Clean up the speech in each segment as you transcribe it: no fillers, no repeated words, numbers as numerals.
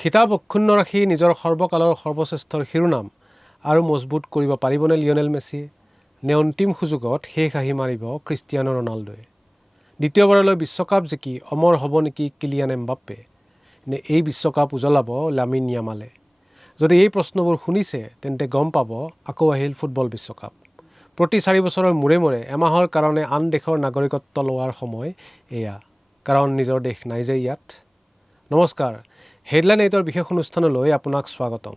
খিতাপ অক্ষুণ্ণ ৰাখি নিজৰ সৰ্বকালৰ সৰ্বশ্ৰেষ্ঠৰ শিৰোনাম আৰু মজবুত কৰিব পাৰিবনে লিঅনেল মেছিয়ে? নে অন্তিম সুযোগত শেষ হাঁহি মাৰিব ক্ৰিষ্টিয়ানো ৰনাল্ডোৱে? দ্বিতীয়বাৰলৈ বিশ্বকাপ জিকি অমৰ হ'ব নেকি কিলিয়ান এমবাপ্পে? নে এই বিশ্বকাপ উজ্বলাব লামিন য়ামালে? যদি এই প্ৰশ্নবোৰ শুনিছে তেন্তে গম পাব আকৌ আহিল ফুটবল বিশ্বকাপ। প্ৰতি 4 বছৰৰ মূৰে মূৰে এমাহৰ কাৰণে আন দেশৰ নাগৰিকত্ব লোৱাৰ সময় এয়া, কাৰণ নিজৰ দেশ নাই যে ইয়াত। নমস্কাৰ, হেডলাইন 8ৰ বিশেষ অনুষ্ঠানলৈ আপোনাক স্বাগতম।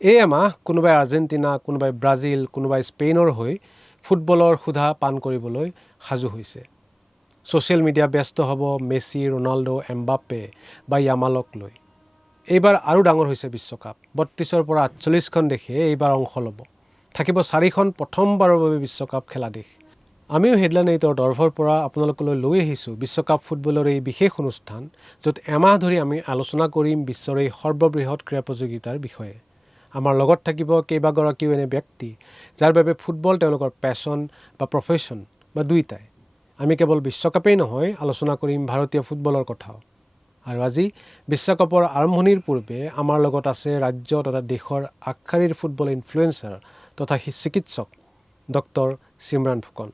এই এমাহ কোনোবাই আৰ্জেণ্টিনা, কোনোবাই ব্ৰাজিল, কোনোবাই স্পেইনৰ হৈ ফুটবলৰ সুধা পান কৰিবলৈ সাজু হৈছে। ছ'চিয়েল মিডিয়া ব্যস্ত হ'ব মেছি, ৰোনাল্ডো, এমবাপ্পে বা য়ামালক লৈ। এইবাৰ আৰু ডাঙৰ হৈছে বিশ্বকাপ। 32ৰ পৰা 48খন দেশে এইবাৰ অংশ ল'ব। থাকিব 4খন প্ৰথমবাৰৰ বাবে বিশ্বকাপ খেলা দেশ। আমিও হেডলাইন 8ৰ তৰফৰ পৰা আপোনালোকলৈ লৈ আহিছোঁ বিশ্বকাপ ফুটবলৰ এই বিশেষ অনুষ্ঠান, য'ত এমাহ ধৰি আমি আলোচনা কৰিম বিশ্বৰ এই সৰ্ববৃহৎ ক্ৰীড়া প্ৰতিযোগিতাৰ বিষয়ে। আমাৰ লগত থাকিব কেইবাগৰাকীও এনে ব্যক্তি যাৰ বাবে ফুটবল তেওঁলোকৰ পেশ্যন বা প্ৰফেশ্যন বা দুয়োটাই। আমি কেৱল বিশ্বকাপেই নহয়, আলোচনা কৰিম ভাৰতীয় ফুটবলৰ কথাও। আৰু আজি বিশ্বকাপৰ আৰম্ভণিৰ পূৰ্বে আমাৰ লগত আছে ৰাজ্য তথা দেশৰ আগশাৰীৰ ফুটবল ইনফ্লুৱেঞ্চাৰ তথা চিকিৎসক ডক্টৰ চিমৰান ফুকন।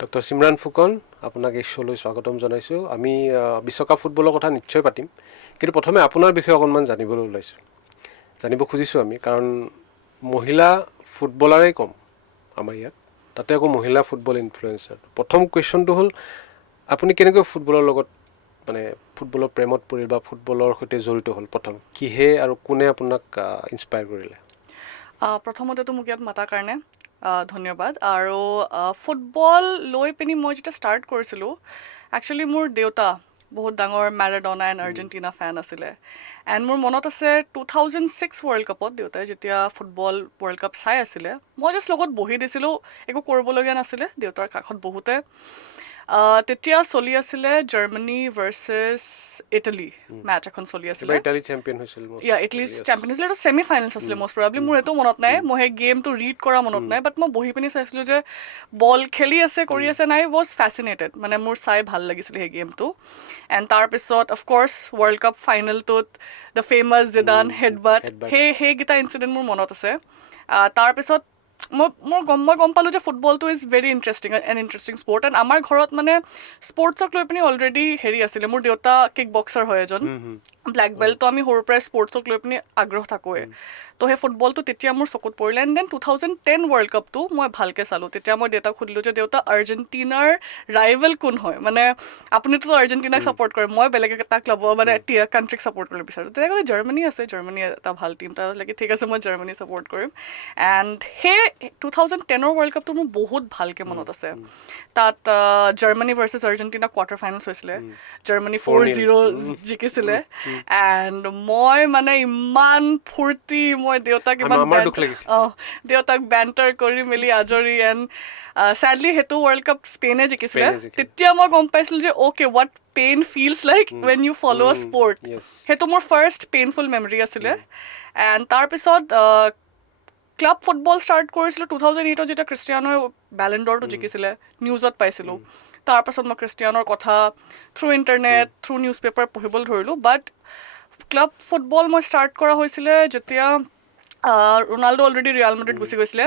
ডক্টৰ চিমৰান ফুকন, আপোনাক এই শ্ব'লৈ স্বাগতম জনাইছোঁ। আমি বিশ্বকাপ ফুটবলৰ কথা নিশ্চয় পাতিম, কিন্তু প্ৰথমে আপোনাৰ বিষয়ে অকণমান জানিব খুজিছোঁ আমি, কাৰণ মহিলা ফুটবলাৰেই কম আমাৰ ইয়াত, তাতে আকৌ মহিলা ফুটবল ইনফ্লুৱেঞ্চাৰ। প্ৰথম কুৱেশ্যনটো হ'ল, আপুনি কেনেকৈ ফুটবলৰ লগত ফুটবলৰ প্ৰেমত পৰিল বা ফুটবলৰ সৈতে জড়িত হ'ল? প্ৰথম কিহে আৰু কোনে আপোনাক ইনস্পায়াৰ কৰিলে? প্ৰথমতেতো মোক ইয়াত মাতাৰ কাৰণে ধন্যবাদ। আৰু ফুটবল লৈ পিনি মই যেতিয়া ষ্টাৰ্ট কৰিছিলোঁ, একচুৱেলি মোৰ দেউতা বহুত ডাঙৰ মেৰাডোনা এণ্ড আৰ্জেণ্টিনা ফেন আছিলে। এণ্ড মোৰ মনত আছে 2006 ৱৰ্ল্ড কাপত দেউতাই যেতিয়া ফুটবল ৱৰ্ল্ড কাপ চাই আছিলে, মই জাষ্ট লগত বহি দিছিলোঁ, একো কৰিবলগীয়া নাছিলে, দেউতাৰ কাষত বহুতে। তেতিয়া চলি আছিলে জাৰ্মানী ভাৰ্চেছ ইটালী মেটচ এখন চলি আছিলে। ইটালী চেম্পিয়ন হৈছিল। ইটালী চেম্পিয়ন হৈছিলে। এইটো ছেমি ফাইনেলছ আছিলে মষ্ট প্ৰবাবলি। মোৰ এইটো মনত নাই, মই সেই গেমটো ৰিড কৰা মনত নাই, বাট মই বহি পিনি চাইছিলোঁ যে বল খেলি আছে, কৰি আছে, নাই ৱাজ ফেচিনেটেড। মোৰ চাই ভাল লাগিছিলে সেই গেমটো। এণ্ড তাৰপিছত অফক'ৰ্ছ ৱৰ্ল্ড কাপ ফাইনেলটোত দ্য ফেমাছ জিদান হেডবাট, সেইকেইটা ইনচিডেণ্ট মোৰ মনত আছে। তাৰপিছত মই গম পালোঁ যে ফুটবলটো is very interesting sport. And আমাৰ ঘৰত স্পৰ্টছক লৈ পিনি অলৰেডি আছিলে। মোৰ দেউতা কিক বক্সাৰ হয় এজন, ব্লেক বেল্ট। তো আমি সৰুৰ পৰাই স্পৰ্টছক লৈ পিনি আগ্ৰহ থাকোৱে। তো সেই ফুটবলটো তেতিয়া মোৰ চকুত পৰিলে। এণ্ড দেন 2010 ৱৰ্ল্ড কাপটো মই ভালকৈ চালোঁ। তেতিয়া মই দেউতাক সুধিলোঁ যে দেউতা, আৰ্জেণ্টিনাৰ ৰাইভেল কোন হয়? আপুনিতো আৰ্জেণ্টিনাক ছাপৰ্ট কৰে, মই বেলেগ এটা ক্লাব কাণ্ট্ৰিক ছাপৰ্ট কৰিব বিচাৰোঁ। তেতিয়া ক'লে জাৰ্মানী আছে, জাৰ্মানী এটা ভাল টিম। তাৰপিছত ঠিক আছে, মই জাৰ্মানী ছাপৰ্ট কৰিম। এণ্ড সেই 2010 ৱৰ্ল্ড কাপটো মোৰ বহুত ভালকৈ মনত আছে। তাত Germany versus Argentina quarter finals হৈছিলে। জাৰ্মানী 4-0 জিকিছিলে। এণ্ড মই ইমান ফূৰ্তি, মই দেউতাক বেণ্টাৰ কৰি মেলি আজৰি। এণ্ড চেডলি সেইটো ৱৰ্ল্ড কাপ স্পেইনে জিকিছিলে। তেতিয়া মই গম পাইছিলোঁ যে okay, what pain feels like when you follow' a sport. সেইটো মোৰ ফাৰ্ষ্ট পেইনফুল মেমৰি আছিলে। এণ্ড তাৰপিছত ক্লাব ফুটবল ষ্টাৰ্ট কৰিছিলোঁ 2008 যেতিয়া ক্ৰিষ্টিয়ানোৱে বেলন ড'ৰটো জিকিছিলে। নিউজত পাইছিলোঁ। তাৰপাছত মই ক্ৰিষ্টিয়ানোৰ কথা through internet, through news paper পঢ়িবলৈ ধৰিলোঁ। বাট ক্লাব ফুটবল মই ষ্টাৰ্ট কৰা হৈছিলে যেতিয়া ৰোনাল্ডো অলৰেডি ৰিয়েল মাদ্ৰিদ গুচি গৈছিলে।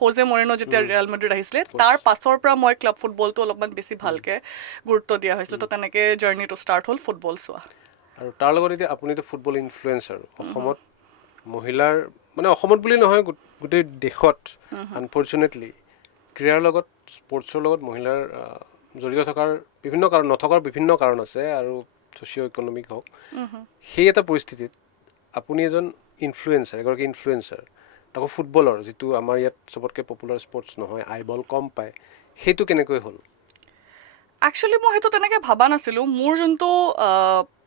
হোজে মৰিনো যেতিয়া ৰিয়েল মাদ্ৰিদ আহিছিলে, তাৰ পাছৰ পৰা মই ক্লাব ফুটবলটো অলপমান বেছি ভালকৈ গুৰুত্ব দিয়া হৈছিলোঁ। তো তেনেকৈ জাৰ্ণিটো ষ্টাৰ্ট হ'ল ফুটবল চোৱা। আৰু তাৰ লগত এতিয়া আপুনিতো ফুটবল ইনফ্লুৱেঞ্চাৰ। অসমত মহিলাৰ অসমত বুলি নহয়, গোটেই দেশত আনফৰ্চুনেটলি ক্ৰীড়াৰ লগত, স্পৰ্টছৰ লগত মহিলাৰ জড়িত থকাৰ নথকাৰ বিভিন্ন কাৰণ আছে, আৰু ছ'চিঅ' ইকনমিক হওক। সেই এটা পৰিস্থিতিত আপুনি এগৰাকী ইনফ্লুৱেঞ্চাৰ, তাকো ফুটবলৰ, যিটো আমাৰ ইয়াত চবতকৈ পপুলাৰ স্পৰ্টছ নহয়, আইবল কম পায়, সেইটো কেনেকৈ হ'ল? একচুৱেলি মই সেইটো তেনেকৈ ভবা নাছিলোঁ। মোৰ যোনটো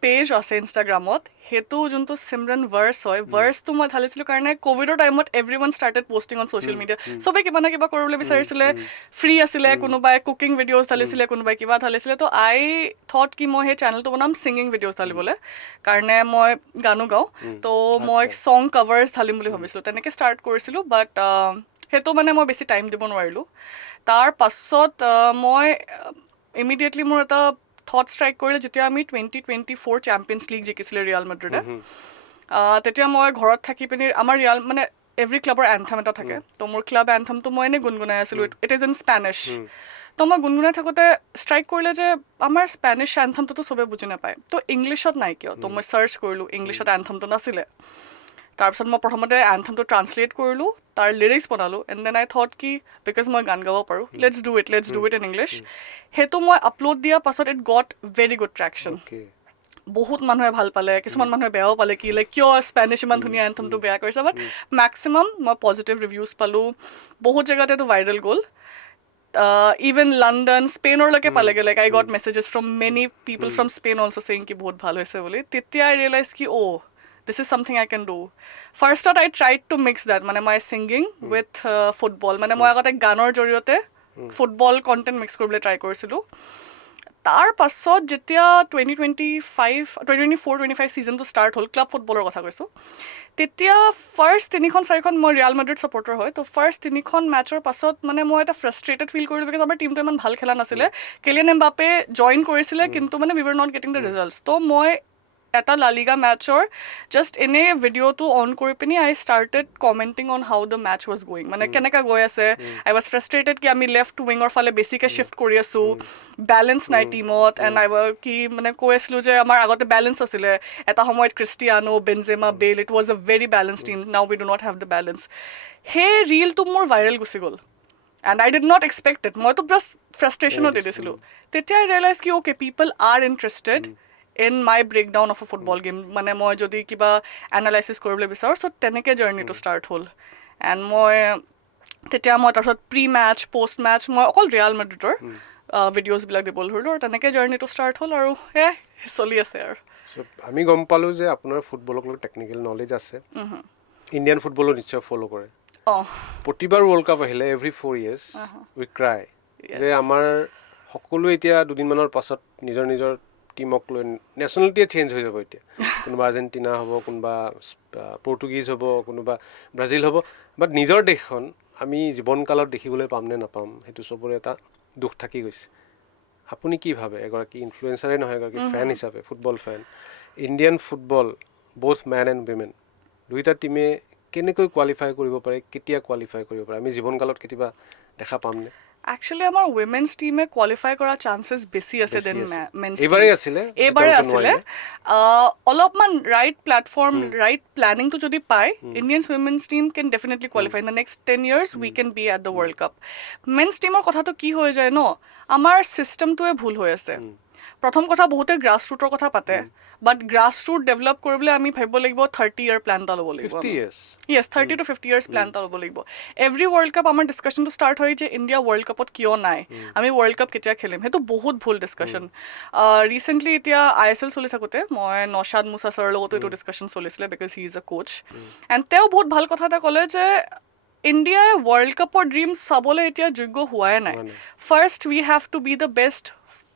পেজ আছে ইনষ্টাগ্ৰামত, সেইটো যোনটো চিমৰান ভাৰ্ছ হয়, ভাৰ্ছটো মই ঢালিছিলোঁ কাৰণে ক'ভিডৰ টাইমত everyone started posting on social media. চবেই কিবা না কিবা কৰিবলৈ বিচাৰিছিলে, ফ্ৰী আছিলে, কোনোবাই কুকিং ভিডিঅ'জ ঢালিছিলে, কোনোবাই কিবা ঢালিছিলে। তো আই থট কি মই সেই চেনেলটো বনাম ছিংগিং ভিডিঅ'জ ঢালিবলৈ, কাৰণে মই গানো গাওঁ। তো মই ছং কভাৰ্ছ ঢালিম বুলি ভাবিছিলোঁ, তেনেকৈ ষ্টাৰ্ট কৰিছিলোঁ। বাট সেইটো মই বেছি টাইম দিব নোৱাৰিলোঁ। তাৰ পাছত মই ইমিডিয়েটলি মোৰ এটা থট ষ্ট্ৰাইক কৰিলে যেতিয়া আমি 2024 চেম্পিয়নছ লীগ জিকিছিলে ৰিয়েল মাদ্ৰিডে। তেতিয়া মই ঘৰত থাকি পিনি আমাৰ ৰিয়েল মানে এভৰি ক্লাবৰ এন্থেম এটা থাকে, তো মোৰ ক্লাব এন্থেমটো মই এনেই গুণগুণাই আছিলোঁ, ইট ইজ ইন স্পেনিছ। তো মই গুণগুণাই থাকোঁতে ষ্ট্ৰাইক কৰিলে যে আমাৰ স্পেনিছ এন্থেমটোতো চবে বুজি নাপায়, তো ইংলিছত নাই কিয়? তো মই চাৰ্চ কৰিলোঁ, ইংলিছত এন্থেমটো নাছিলে। তাৰপিছত মই প্ৰথমতে এন্থেমটো ট্ৰান্সলেট কৰিলোঁ, তাৰ লিৰিক্স বনালোঁ, এণ্ড দেন আই থট কি বিকজ মই গান গাব পাৰোঁ, let's do it in English. সেইটো মই আপলোড দিয়াৰ পাছত it got very good traction. বহুত মানুহে ভাল পালে, কিছুমান মানুহে বেয়াও পালে, কি লাইক কিয় স্পেনিছ ইমান ধুনীয়া এন্থেমটো বেয়া কৰিছে, বাট মেক্সিমাম মই পজিটিভ ৰিভিউজ পালোঁ, বহুত জেগাতেতো ভাইৰেল গ'ল। ইভেন লণ্ডন, স্পেইনৰলৈকে পালেগৈ, like I got messages from many people from Spain also' saying কি বহুত ভাল হৈছে বুলি। তেতিয়া আই ৰিয়েলাইজ কি this is something I can do. First I tried to mix that, মানে my singing with football. মানে মই আগতে গানৰ জৰিয়তে ফুটবল কণ্টেণ্ট মিক্স কৰিবলৈ ট্ৰাই কৰিছিলোঁ। তাৰ পাছত যেতিয়া 2024-25 ছিজনটো ষ্টাৰ্ট হ'ল, ক্লাব ফুটবলৰ কথা কৈছোঁ, তেতিয়া ফাৰ্ষ্ট 3-4খন মই ৰিয়েল মাদ্ৰিড ছাপৰ্টাৰ হয়, তো ফাৰ্ষ্ট 3খন মেটচৰ পাছত মানে মই এটা ফ্ৰাষ্ট্ৰেটেড ফিল কৰিলোঁ, বিকজ আমাৰ টিমটো ইমান ভাল খেলা নাছিলে। কিলিয়ান এমবাপে জইন কৰিছিলে, কিন্তু মানে উই ৱৰ নট গেটিং দ্য ৰিজাল্টছ। তো মই এটা লা লিগা মেটচৰ জাষ্ট এনেই ভিডিঅ'টো অন কৰি পিনি I started commenting on how the match was going, মানে কেনেকৈ গৈ আছে। আই ৱাজ ফ্ৰাষ্ট্ৰেটেড কি আমি লেফ্ট উইঙৰ ফালে বেছিকৈ শ্বিফ্ট কৰি আছোঁ, বেলেঞ্চ নাই টিমত, এণ্ড আই কি মানে কৈ আছিলোঁ যে আমাৰ আগতে বেলেঞ্চ আছিলে, এটা সময়ত Cristiano, Benzema, Bale, it was a very balance team, now we do not have the balance. সেই ৰিলটো মোৰ ভাইৰেল গুচি গ'ল, and I did not expect it. মইতো প্লাছ ফ্ৰাষ্ট্ৰেশ্যনত দি দিছিলোঁ। তেতিয়া আই ৰিয়েলাইজ কি okay people are interested in my breakdown of a football game, মানে মই যদি কিবা এনালাইচিছ কৰিবলৈ বিচাৰোঁ, চ' তেনেকৈ জাৰ্ণিটো ষ্টাৰ্ট হ'ল। এণ্ড তেতিয়া মই তাৰপিছত প্ৰি মেটচ, পষ্ট মেটচ মই অকল ৰিয়েল মাদ্ৰিডৰ ভিডিঅ'জবিলাক দিবলৈ ধৰিলোঁ, আৰু তেনেকৈ জাৰ্ণিটো ষ্টাৰ্ট হ'ল, আৰু সেয়াই চলি আছে আৰু। আমি গম পালোঁ যে আপোনাৰ ফুটবলক লৈ টেকনিকেল নলেজ আছে, ইণ্ডিয়ান ফুটবলো নিশ্চয় ফ'ল' কৰে। প্ৰতিবাৰ ৱৰ্ল্ড কাপ আহিলে এভৰি 4 years উই ক্ৰাই যে আমাৰ সকলোৱে এতিয়া দুদিনমানৰ পাছত নিজৰ নিজৰ টিমক লৈ নেশ্যনেলিটিয়ে চেঞ্জ হৈ যাব। এতিয়া কোনোবা আৰ্জেণ্টিনা হ'ব, কোনোবা পৰ্তুগীজ হ'ব, কোনোবা ব্ৰাজিল হ'ব, বাট নিজৰ দেশখন আমি জীৱনকালত দেখিবলৈ পাম নে নাপাম সেইটো চবৰে এটা দুখ থাকি গৈছে। আপুনি কি ভাবে, এগৰাকী ইনফ্লুৱেঞ্চাৰে নহয়, এগৰাকী ফেন হিচাপে, football fan, Indian football both men and women দুইটা টিমে কেনেকৈ কোৱালিফাই কৰিব পাৰে, কেতিয়া কোৱালিফাই কৰিব পাৰে, আমি জীৱনকালত কেতিয়াবা দেখা পামনে? একচুৱেলি আমাৰ উইমেন্স টিমে কোৱালিফাই কৰা চান্সেছ বেছি আছে দেন মেন্স টিম। এইবাৰেই আছিলে। অলপমান ৰাইট প্লেটফৰ্ম, ৰাইট প্লেনিংটো যদি পায়, Indian women's team can definitely qualify. In the next 10 years we can be at the world cup. Men's টিমৰ কথাটো কি হৈ যায় ন, আমাৰ ছিষ্টেমটোৱে ভুল হৈ আছে। প্ৰথম কথা, বহুতে গ্ৰাছ ৰুটৰ কথা পাতে, বাট গ্ৰাছ ৰুট ডেভেলপ কৰিবলৈ আমি ভাবিব লাগিব 30 year প্লেন এটা ল'ব লাগিব। 30 to 50 years প্লেন এটা ল'ব লাগিব। এভৰি ৱৰ্ল্ড কাপ আমাৰ ডিছকাশ্যনটো ষ্টাৰ্ট হয় যে ইণ্ডিয়া ৱৰ্ল্ড কাপত কিয় নাই, আমি ৱৰ্ল্ড কাপ কেতিয়া খেলিম, সেইটো বহুত ভুল ডিছকাশ্যন। ৰিচেণ্টলি এতিয়া ISL চলি থাকোঁতে মই নৌশাদ মুছা ছাৰৰ লগতো এইটো ডিছকাশ্যন চলিছিলে, because he is a Koch, and তেওঁ বহুত ভাল কথা এটা ক'লে যে ইণ্ডিয়াই ৱৰ্ল্ড কাপৰ ড্ৰিম চাবলৈ এতিয়া যোগ্য হোৱাই নাই। First we have two B the best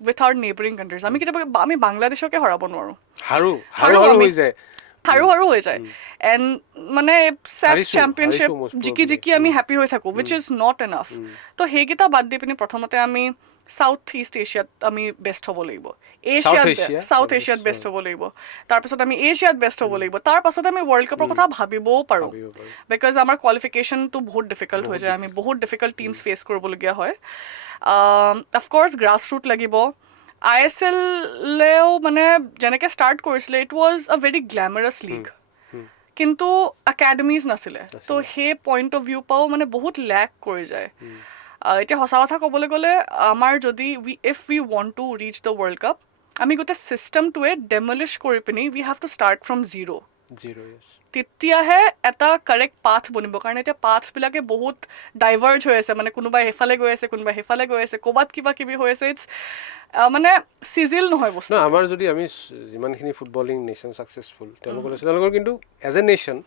with our neighboring countries. আমি কেতিয়াবা আমি বাংলাদেশকে হৰাব নোৱাৰোঁ, হাৰু হৈ যায়। এণ্ড মানে চেফ চেম্পিয়নশ্বিপ জিকি আমি হেপী হৈ থাকোঁ, উইচ ইজ নট এনাফ। তো সেইকেইটা বাদ দি পিনি প্ৰথমতে আমি চাউথ ইষ্ট এছিয়াত আমি বেষ্ট হ'ব লাগিব, চাউথ এছিয়াত বেষ্ট হ'ব লাগিব, তাৰপিছত আমি এছিয়াত বেষ্ট হ'ব লাগিব, তাৰ পাছত আমি ৱৰ্ল্ড কাপৰ কথা ভাবিবও পাৰোঁ, বিকজ আমাৰ কোৱালিফিকেশ্যনটো বহুত ডিফিকাল্ট হৈ যায়, আমি বহুত ডিফিকাল্ট টিমছ ফেচ কৰিবলগীয়া হয়। অফক'ৰ্ছ গ্ৰাছ ৰুট লাগিব। ISLও মানে যেনেকৈ ষ্টাৰ্ট কৰিছিলে, ইট ৱাজ আ ভেৰি গ্লেমাৰাছ লীগ, কিন্তু একাডেমিজ নাছিলে, তো সেই পইণ্ট অফ ভিউ পৰাও মানে বহুত লেক কৰি যায়। এতিয়া সঁচা কথা ক'বলৈ গ'লে, আমাৰ যদি if we want to reach the world cup, আমি গোটেই ছিষ্টেমটোৱে ডেমলিছ কৰি পিনি we have to start from zero'. তেতিয়াহে এটা কাৰেক্ট পাথ বনিব, কাৰণ এতিয়া পাথবিলাকে বহুত ডাইভাৰ্জ হৈ আছে, মানে কোনোবাই সেইফালে গৈ আছে, কোনোবাই সেইফালে গৈ আছে, ক'ৰবাত কিবা কিবি হৈ আছে, ইটছ মানে চিজিল নহয় বস্তু। আমাৰ যদি আমি যিমানখিনি ফুটবলিং নেশ্যন ছাকচেছফুল তেওঁলোকৰ কিন্তু এজ এ নেশ্যন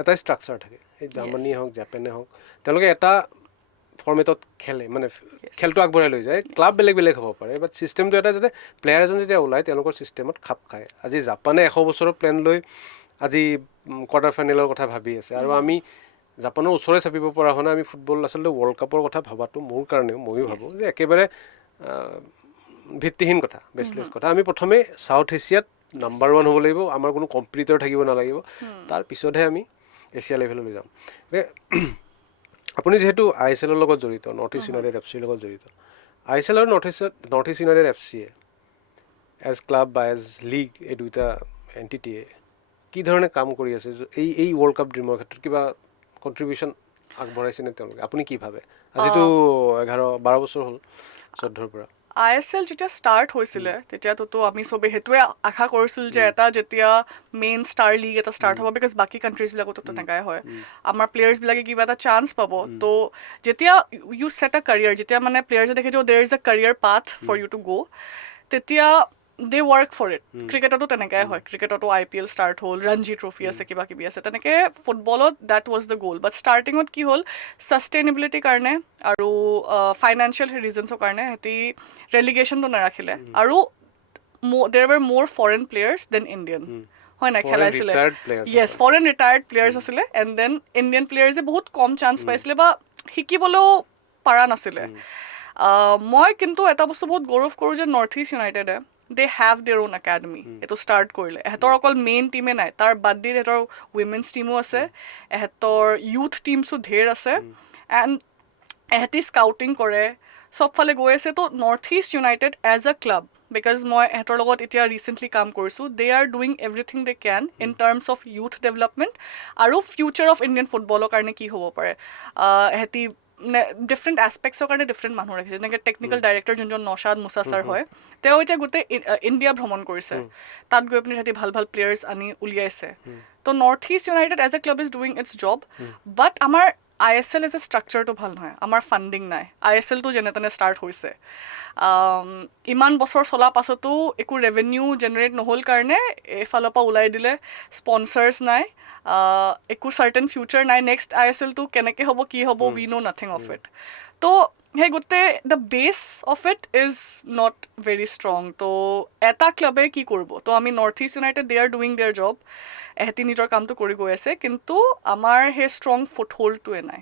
এটাই ষ্ট্ৰাকচাৰ থাকে। এই জাৰ্মানী হওক, জাপানে হওক, তেওঁলোকে এটা ফৰ্মেটত খেলে, মানে খেলটো আগবঢ়াই লৈ যায়। ক্লাব বেলেগ বেলেগ হ'ব পাৰে, বাট ছিষ্টেমটো এটা, যাতে প্লেয়াৰ এজন যেতিয়া ওলায় তেওঁলোকৰ ছিষ্টেমত খাপ খায়। আজি জাপানে 100 বছৰৰ প্লেন লৈ আজি কোৱাৰ্টাৰ ফাইনেলৰ কথা ভাবি আছে, আৰু আমি জাপানৰ ওচৰে চাপিব পৰা হোৱা নাই। আমি ফুটবল আচলতে ৱৰ্ল্ড কাপৰ কথা ভবাটো মোৰ কাৰণেও, ময়ো ভাবোঁ যে একেবাৰে ভিত্তিহীন কথা, বেচলেছ কথা। আমি প্ৰথমে সাউথ এছিয়াত নাম্বাৰ 1 হ'ব লাগিব, আমাৰ কোনো কম্পিটিটৰ থাকিব নালাগিব, তাৰ পিছতহে আমি এছিয়া লেভেললৈ যাম। আপুনি যিহেতু ISL ৰ লগত জড়িত, নৰ্থ ইষ্ট ইউনাইটেড FC লগত জড়িত, ISL আৰু নৰ্থ ইষ্ট ইউনাইটেড FCয়ে এজ ক্লাব বা এজ লীগ, এই দুইটা এণ্টিটিয়ে কি ধৰণে কাম কৰি আছে এই ৱৰ্ল্ড কাপ ড্ৰিমৰ ক্ষেত্ৰত? কিবা কণ্ট্ৰিবিউশ্যন আগবঢ়াইছেনে তেওঁলোকে? আপুনি কি ভাবে? আজিতো 11-12 বছৰ হ'ল 14ৰ পৰা। ISL যেতিয়া ষ্টাৰ্ট হৈছিলে তেতিয়াতো আমি চবেই সেইটোৱে আশা কৰিছিলোঁ যে এটা যেতিয়া মেইন ষ্টাৰ লীগ এটা ষ্টাৰ্ট হ'ব, বিকজ বাকী কাণ্ট্ৰিজবিলাকতো তেনেকাই হয়, আমাৰ প্লেয়াৰ্ছবিলাকে কিবা এটা চান্স পাব। তো যেতিয়া ইউ ছেট আ কাৰিয়াৰ, যেতিয়া মানে প্লেয়াৰ্ছে দেখে যে there is a career path for you to go', তেতিয়া দে ৱৰ্ক ফৰ ইট। ক্ৰিকেটতো তেনেকাই হয়, ক্ৰিকেটতো IPL ষ্টাৰ্ট হ'ল, ৰঞ্জী ট্ৰফি আছে, কিবা কিবি আছে, তেনেকৈ ফুটবলত দেট ৱাজ দ্য গ'ল। বাট ষ্টাৰ্টিঙত কি হ'ল, ছাষ্টেইনেবিলিটিৰ কাৰণে আৰু ফাইনেন্সিয়েল ৰিজনছৰ কাৰণে সিহঁতি ৰেলিগেশ্যনটো নাৰাখিলে, আৰু দেৰ ৱাৰ মোৰ ফৰেন প্লেয়াৰ্ছ দেন ইণ্ডিয়ান, হয় নাই, খেলাইছিলে। য়েছ, ফৰেন ৰিটায়াৰ্ড প্লেয়াৰ্ছ আছিলে, এণ্ড দেন ইণ্ডিয়ান প্লেয়াৰ্ছে বহুত কম চান্স পাইছিলে বা শিকিবলৈও পৰা নাছিলে। মই কিন্তু এটা বস্তু বহুত গৌৰৱ কৰোঁ যে নৰ্থ ইষ্ট ইউনাইটেডে they have their own academy এইটো ষ্টাৰ্ট কৰিলে। এহেঁতৰ অকল মেইন টিমে নাই, তাৰ বাদ দি এহেঁতৰ উইমেন্স টিমো আছে, এহেঁতৰ ইউথ টিমছো ধেৰ আছে, এণ্ড এহেঁতি স্কাউটিং কৰে, চবফালে গৈ আছে। তো north east united as a club, because মই এহেঁতৰ লগত এতিয়া ৰিচেণ্টলি কাম কৰিছোঁ, they are doing everything they can in terms of youth development আৰু ফিউচাৰ অফ ইণ্ডিয়ান ফুটবলৰ কাৰণে কি হ'ব পাৰে। এহেঁতি ডিফাৰেণ্ট এছপেক্টছৰ কাৰণে ডিফাৰেণ্ট মানুহ ৰাখিছে, যেনেকৈ টেকনিকেল ডাইৰেক্টৰ যোনজন নৌচাদ মুছা ছাৰ হয়, তেওঁ এতিয়া গোটেই ইণ্ডিয়া ভ্ৰমণ কৰিছে, তাত গৈ পিনি সিহঁতি ভাল ভাল প্লেয়াৰ্ছ আনি উলিয়াইছে। তো north east united as a club is doing its job, but আমাৰ ISL এজ এ ষ্ট্ৰাকচাৰটো ভাল নহয়, আমাৰ ফাণ্ডিং নাই। ISLটো যেনে তেনে ষ্টাৰ্ট হৈছে, ইমান বছৰ চলাৰ পাছতো একো ৰেভিনিউ জেনেৰেট নহ'ল কাৰণে এইফালৰ পৰা ওলাই দিলে, স্পনচাৰ্ছ নাই, একো চাৰ্টেন ফিউচাৰ নাই। নেক্সট ISLটো কেনেকৈ হ'ব, কি হ'ব, we know' nothing of it. তো সেই গোটেই the base of it is not very strong. তো এটা ক্লাবে কি কৰিব? তো আমি North east United they are doing their job, এহেঁতি নিজৰ কামটো কৰি গৈ আছে, কিন্তু আমাৰ সেই ষ্ট্ৰং ফুটহোল্ডটোৱে নাই।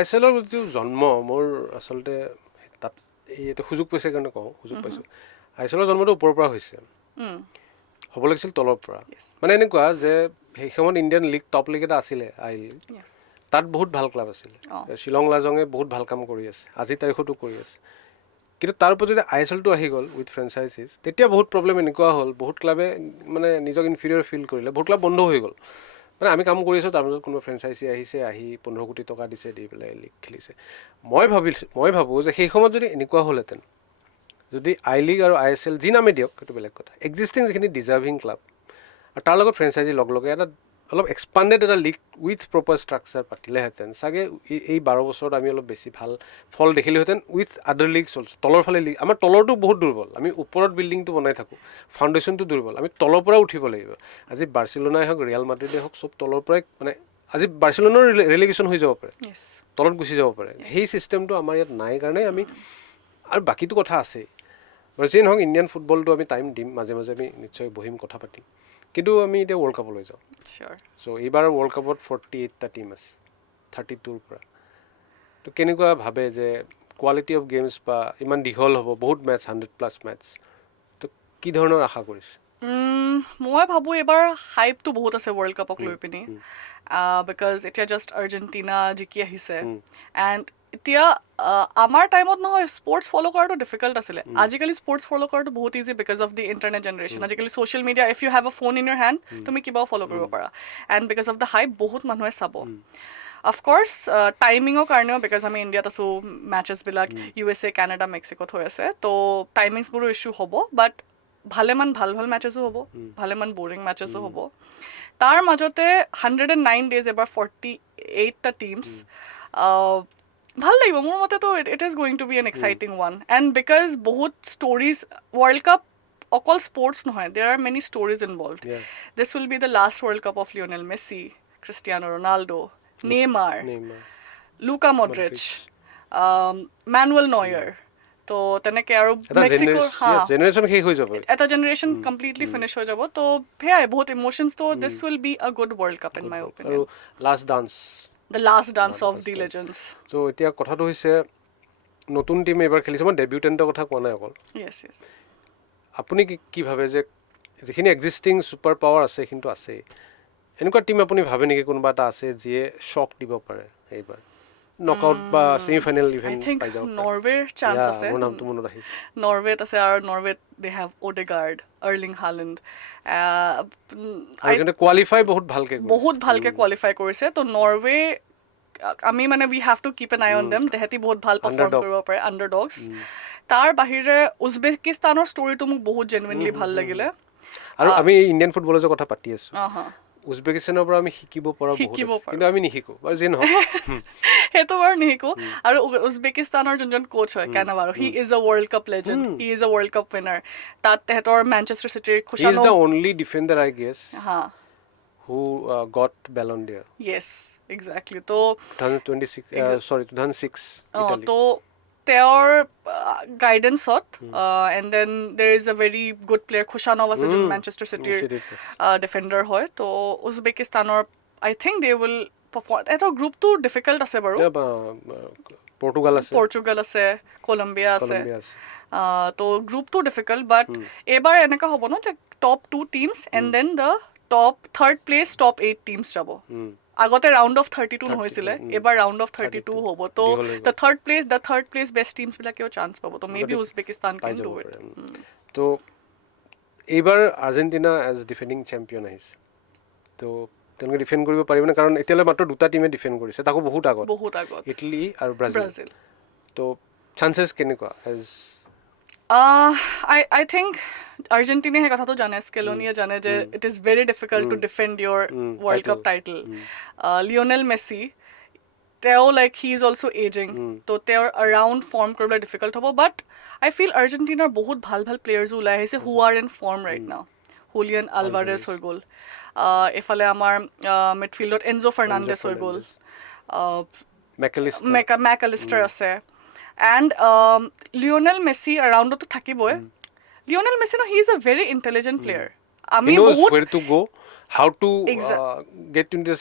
ISL ৰ যিটো জন্ম, মোৰ আচলতে তাত এইটো সুযোগ পাইছে কাৰণে কওঁ, সুযোগ পাইছোঁ। ISL ৰ জন্মটো ওপৰৰ পৰা হৈছে, হ'ব লাগিছিল তলৰ পৰা। মানে এনেকুৱা যে সেই সময়ত ইণ্ডিয়ান লীগ, টপ লীগ এটা আছিলে, আই লীগ, তাত বহুত ভাল ক্লাব আছিলে, শ্বিলং লাজঙে বহুত ভাল কাম কৰি আছে, আজিৰ তাৰিখতো কৰি আছে। কিন্তু তাৰ ওপৰত যেতিয়া ISLটো আহি গ'ল উইথ ফ্ৰেঞ্চাইজিছ, তেতিয়া বহুত প্ৰব্লেম এনেকুৱা হ'ল, বহুত ক্লাবে মানে নিজক ইনফিৰিয়ৰ ফিল কৰিলে, বহুত ক্লাব বন্ধ হৈ গ'ল। মানে আমি কাম কৰি আছোঁ, তাৰ মাজত কোনোবা ফ্ৰেঞ্চাইজি আহিছে, আহি 15 কোটি টকা দিছে, দি পেলাই লীগ খেলিছে। মই ভাবোঁ যে সেই সময়ত যদি এনেকুৱা হ'লহেঁতেন, যদি আই লীগ আৰু ISL যি নামে দিয়ক, সেইটো বেলেগ কথা, এক্সিষ্টিং যিখিনি ডিজাৰ্ভিং ক্লাব আৰু তাৰ লগত ফ্ৰেঞ্চাইজি লগ লগে এটা অলপ এক্সপাণ্ডেড এটা লীগ উইথ প্ৰপাৰ ষ্ট্ৰাকচাৰ পাতিলেহেঁতেন, চাগে এই 12 বছৰত আমি অলপ বেছি ভাল ফল দেখিলোহেঁতেন। উইথ আদাৰ লীগছ অলছ, তলৰ ফালে লীগ, আমাৰ তলৰটো বহুত দুৰ্বল, আমি ওপৰত বিল্ডিংটো বনাই থাকোঁ, ফাউণ্ডেশ্যনটো দুৰ্বল, আমি তলৰ পৰা উঠিব লাগিব। আজি বাৰ্চিলোনাই হওক, ৰিয়েল মাদ্ৰিদে হওক, চব তলৰ পৰাই, মানে আজি বাৰ্চিলোনাৰ ৰেলিগেশ্যন হৈ যাব পাৰে, তলত গুচি যাব পাৰে। সেই ছিষ্টেমটো আমাৰ ইয়াত নাই কাৰণে আমি, আৰু বাকীটো কথা আছেই বাৰু, যিয়ে নহওক ইণ্ডিয়ান ফুটবলটো আমি টাইম দিম, মাজে মাজে আমি নিশ্চয় বহিম, কথা পাতিম। কিন্তু আমি এতিয়া ৱৰ্ল্ড কাপলৈ যাওঁ। চ' এইবাৰ ৱৰ্ল্ড কাপত 48টা টীম আছে 32ৰ পৰা। তো কেনেকুৱা ভাবে যে কোৱালিটি অফ গেমছ বা ইমান দীঘল হ'ব, বহুত মেটছ, 100+ মেটছ, তো কি ধৰণৰ আশা কৰিছে? মই ভাবোঁ এইবাৰ হাইপটো বহুত আছে ৱৰ্ল্ড কাপক লৈ পিনি, বিকজ এতিয়া জাষ্ট আৰ্জেণ্টিনা জিকি আহিছে, এণ্ড এতিয়া আমাৰ টাইমত নহয়, স্পৰ্টছ ফ'ল' কৰাটো ডিফিকাল্ট আছিলে। আজিকালি স্পৰ্টছ ফ'ল' কৰাটো বহুত easy because of the internet generation. আজিকালি social media, if you have a phone in your hand, তুমি কিবাও ফ'ল' কৰিব পাৰা, and because of the hype বহুত মানুহে চাব। অফক'ৰ্ছ টাইমিঙৰ কাৰণেও, বিকজ আমি ইণ্ডিয়াত আছোঁ, মেচেছবিলাক USA, কানাডা, মেক্সিকোত হৈ আছে, তো টাইমিংছবোৰো ইছ্যু হ'ব, বাট ভালেমান ভাল ভাল মেচেছো হ'ব, ভালেমান বৰিং মেচেছো হ'ব। তাৰ মাজতে 109 ডেজ, এবাৰ 48টা টীমছ, ভাল লাগিব মোৰ মতেতো। It is going to be an exciting one, and because বহুত ষ্টৰিজ, ৱৰ্ল্ড কাপ অকল স্পৰ্টছ নহয়, there are many stories involved. This will be the last world cup of Lionel Messi, Cristiano Ronaldo, Neymar, Luka Modric, Manuel Neuer, তো তেনেকৈ আৰু মেক্সিকোৰ generation শেষ হৈ যাব, এটা জেনেৰেশ্যন কমপ্লিটলি ফিনিছ হৈ যাব। তো সেয়াই বহুত ইম'শ্যনছ, তো this will be a good world cup in my opinion. আৰু last dance, the last dance of the legends. ত' এতিয়া কথাটো হৈছে নতুন টিম এইবাৰ খেলিছে, মই ডেবিউটেণ্টৰ কথা কোৱা নাই অকল। য়েছ য়েছ আপুনি কি ভাবে যে যিখিনি এক্সিষ্টিং ছুপাৰ পাৱাৰ আছে সেইখিনিতো আছেই, এনেকুৱা টিম আপুনি ভাবে নেকি কোনোবা এটা আছে যিয়ে শ্বক দিব পাৰে এইবাৰ নকআউট বা ছেমি ফাইনেল আই ইভেণ্ট থিংক পাই যাব পাৰে? নৰৱেৰ চান্স আছে। মোৰ নামটো মনত আহিছে। নৰৱেত আছে আৰু নৰৱেত দে হেভ অডেগাৰ্ড, আৰ্লিং হালেণ্ড, আৰু কিন্তু কোৱালিফাই বহুত ভালকে কৰিছে। বহুত ভালকে কোৱালিফাই কৰিছে। তো নৰৱে আমি মানে we have to keep an eye on them, তেহেঁতি বহুত ভাল পাৰফৰ্ম Underdog. কৰিব পাৰে, আণ্ডাৰডগছ। তাৰ বাহিৰে উজবেকিস্তানৰ ষ্টৰিটো মোক বহুত জেনুইনলি ভাল লাগিলে। আৰু আমি ইণ্ডিয়ান ফুটবলৰ যে কথা পাতি আছোঁ, হা উজবেকিস্তানৰ পৰা আমি শিকিব পৰা বহুত শিকিব আছে, পাৰোঁ। কিন্তু আমি নিশিকো বাৰু যি নহওক। সেইটো বাৰু নিশিকো। আৰু উজবেকিস্তানৰ যোনজন কোচ হয় Cannavaro, he is a world cup legend, he is a world cup winner. তাত তেহেঁতৰ মেনচেষ্টাৰ চিটিৰ He is Khusanov, the only defender I guess হা who got Ballon d'Or yes exactly. তো 2006 Italy. তো তেওঁৰ গাইডেঞ্চত and then there is a very good player Khusanov আছে, যোন মেনচেষ্টাৰ চিটিৰ ডিফেণ্ডাৰ হয়। তো উজবেকিস্তানৰ I think they will perform. এটা গ্ৰুপটো ডিফিকাল্ট আছে বাৰু। পৰ্তুগাল আছে, পৰ্তুগাল আছে, কলম্বিয়া আছে। কলম্বিয়া আছে। তো গ্ৰুপটো ডিফিকাল্ট, বাট এইবাৰ এনেকুৱা হ'ব ন যে top 2 teams and then the top 3rd place top 8 teams যাব। আগতে ৰাউণ্ড অফ 32 নহৈছিলে, এইবাৰ ৰাউণ্ড অফ 32 হ'ব। তো দ্য থাৰ্ড প্লেচ বেষ্ট টিমছবিলাকেও চান্স পাব। তো maybe Uzbekistan can do it. তো এইবাৰ আৰ্জেণ্টিনা এজ ডিফেণ্ডিং চেম্পিয়ন আহিছে, তো তেওঁলোকে ডিফেণ্ড কৰিব পাৰিবনে? কাৰণ এতিয়ালৈ মাত্ৰ 2টা টিমে ডিফেণ্ড কৰিছে, তাকো বহুত আগত, ইটালী আৰু ব্ৰাজিল। তো চান্সেছ কেনেকুৱা এজ? I think আৰ্জেণ্টিনাই সেই কথাটো জানে, স্কেলনিয়ে জানে যে it is very difficult to defend your world cup title. Lionel Messi, তেওঁ like he is also' ageing, তো তেওঁৰ এৰাউণ্ড ফৰ্ম কৰিবলৈ ডিফিকাল্ট হ'ব। বাট আই ফিল আৰ্জেণ্টিনাৰ বহুত ভাল ভাল প্লেয়াৰ্ছো ওলাই আহিছে who are in form right now. Julian Alvarez হৈ গ'ল, এইফালে আমাৰ মিডফিল্ডত এনজো ফাৰ্ণাণ্ডেছ হৈ গ'ল, মেকালিষ্টাৰ আছে, এণ্ড লিঅ'নেল মেছি এৰাউণ্ডতো থাকিবই। Lionel Messi he is a very intelligent player. আমি বহুত where to go, how to get into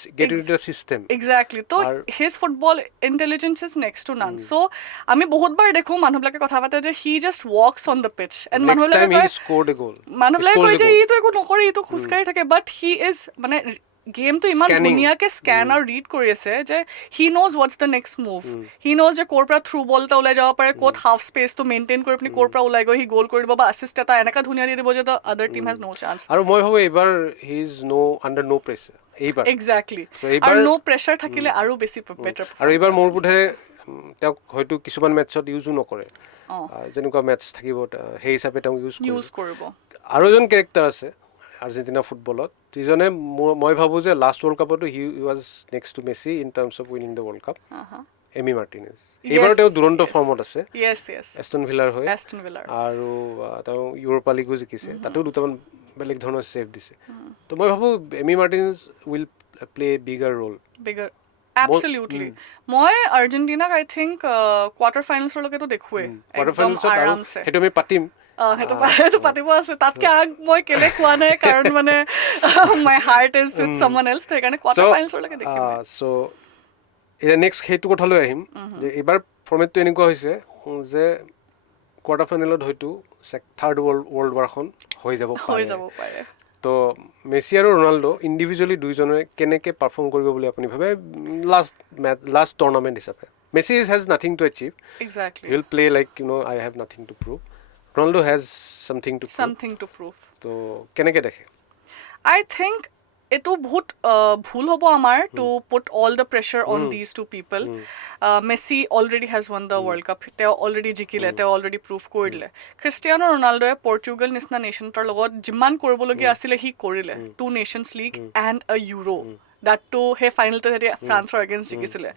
the system. Exactly. তো his football intelligence is next to none. So' আমি বহুতবাৰ দেখোঁ মানুহবিলাকে কথা পাতে যে he just works on the pitch, and মানুহবিলাকে কয় যে ইটো একো নকৰে, ইটো খোজকাঢ়ি থাকে। বাট হি ইজ মানে গেমটো ইমান ধুনীয়াকৈ স্কেন আৰু ৰিড কৰি আছে যে he knows what's the next move. He knows যে ক'ৰ পৰা থ্ৰু বল এটা ওলাই যাব পাৰে, ক'ত হাফ স্পেচটো মেইনটেইন কৰি পিনি ক'ৰ পৰা ওলাই গৈ সি গ'ল কৰি দিব, বা এছিষ্ট এটা এনেকুৱা ধুনীয়া দি দিব যে দ্য আদাৰ টিম হেজ ন' চান্স। আৰু মই ভাবোঁ এইবাৰ he is under no' pressure এইবাৰ। এক্সেক্টলি, আৰু ন' প্ৰেছাৰ থাকিলে আৰু বেছি বেটাৰ। আৰু এইবাৰ মোৰ বোধে তেওঁক হয়তো কিছুমান মেটছত ইউজো নকৰে, যেনেকুৱা মেটছ থাকিব সেই হিচাপে তেওঁক ইউজ কৰিব। আৰু এজন কেৰেক্টাৰ আছে আৰ্জেণ্টিনা ফুটবলত, যিজনে মই ভাবোঁ যে লাষ্ট ৱৰ্ল্ড কাপতো he was next to Messi in terms of winning the world cup, Emi Martinez. এইবাৰ তেওঁ দুৰন্ত ফৰ্মত আছে, এষ্টন ভিলাৰ হৈ, আৰু তেওঁ ইউৰোপা লীগো জিকিছে, তাতেও দুটামান বেলেগ ধৰণৰ ছেভ দিছে। তো মই ভাবোঁ Emi Martinez will play bigger role. Absolutely. মই আৰ্জেণ্টিনাক আই থিংক কোৱাৰ্টাৰ ফাইনেলছলৈকেতো দেখোৱেই একদম আৰামছে। সেইটো আমি পাতিম, সেইটো পাতিব আছে। তাতকে আগ মই কেলে কোৱা নাই, কাৰণ মানে my heart is with someone else, সেইকাৰণে কোৱাৰ্টাৰ ফাইনেলছলৈকে দেখিম। চ' এতিয়া নেক্সট সেইটো কথালৈ আহিম যে এইবাৰ ফৰ্মেটটো এনেকুৱা হৈছে যে কোৱাৰ্টাৰ ফাইনেলত হয়তো থাৰ্ড ৱৰ্ল্ড ৱাৰখন হৈ যাব পাৰে। তো মেছি আৰু ৰনাল্ডো ইণ্ডিভিজুৱেলি দুইজনে কেনেকৈ পাৰফৰ্ম কৰিব বুলি আপুনি ভাবে লাষ্ট টুৰ্ণামেণ্ট হিচাপে? Messi has nothing to achieve, he will play like I have nothing to prove, Ronaldo has something to prove. তো কেনেকৈ দেখে? আই থিংক এইটো বহুত ভুল হ'ব আমাৰ to put all the pressure on these two people. Messi already has won the world cup, তেওঁ already জিকিলে, তেওঁ অলৰেডি প্ৰুভ কৰি দিলে। ক্ৰিষ্টিয়ানো ৰনাল্ডোৱে পৰ্তুগাল নিচিনা নেশ্যন এটাৰ লগত যিমান কৰিবলগীয়া আছিলে সি কৰিলে, 2 nations league and a Euro, দ্যাটটো সেই ফাইনেলটো সিহঁতি ফ্ৰান্সৰ এগেইনষ্ট জিকিছিলে।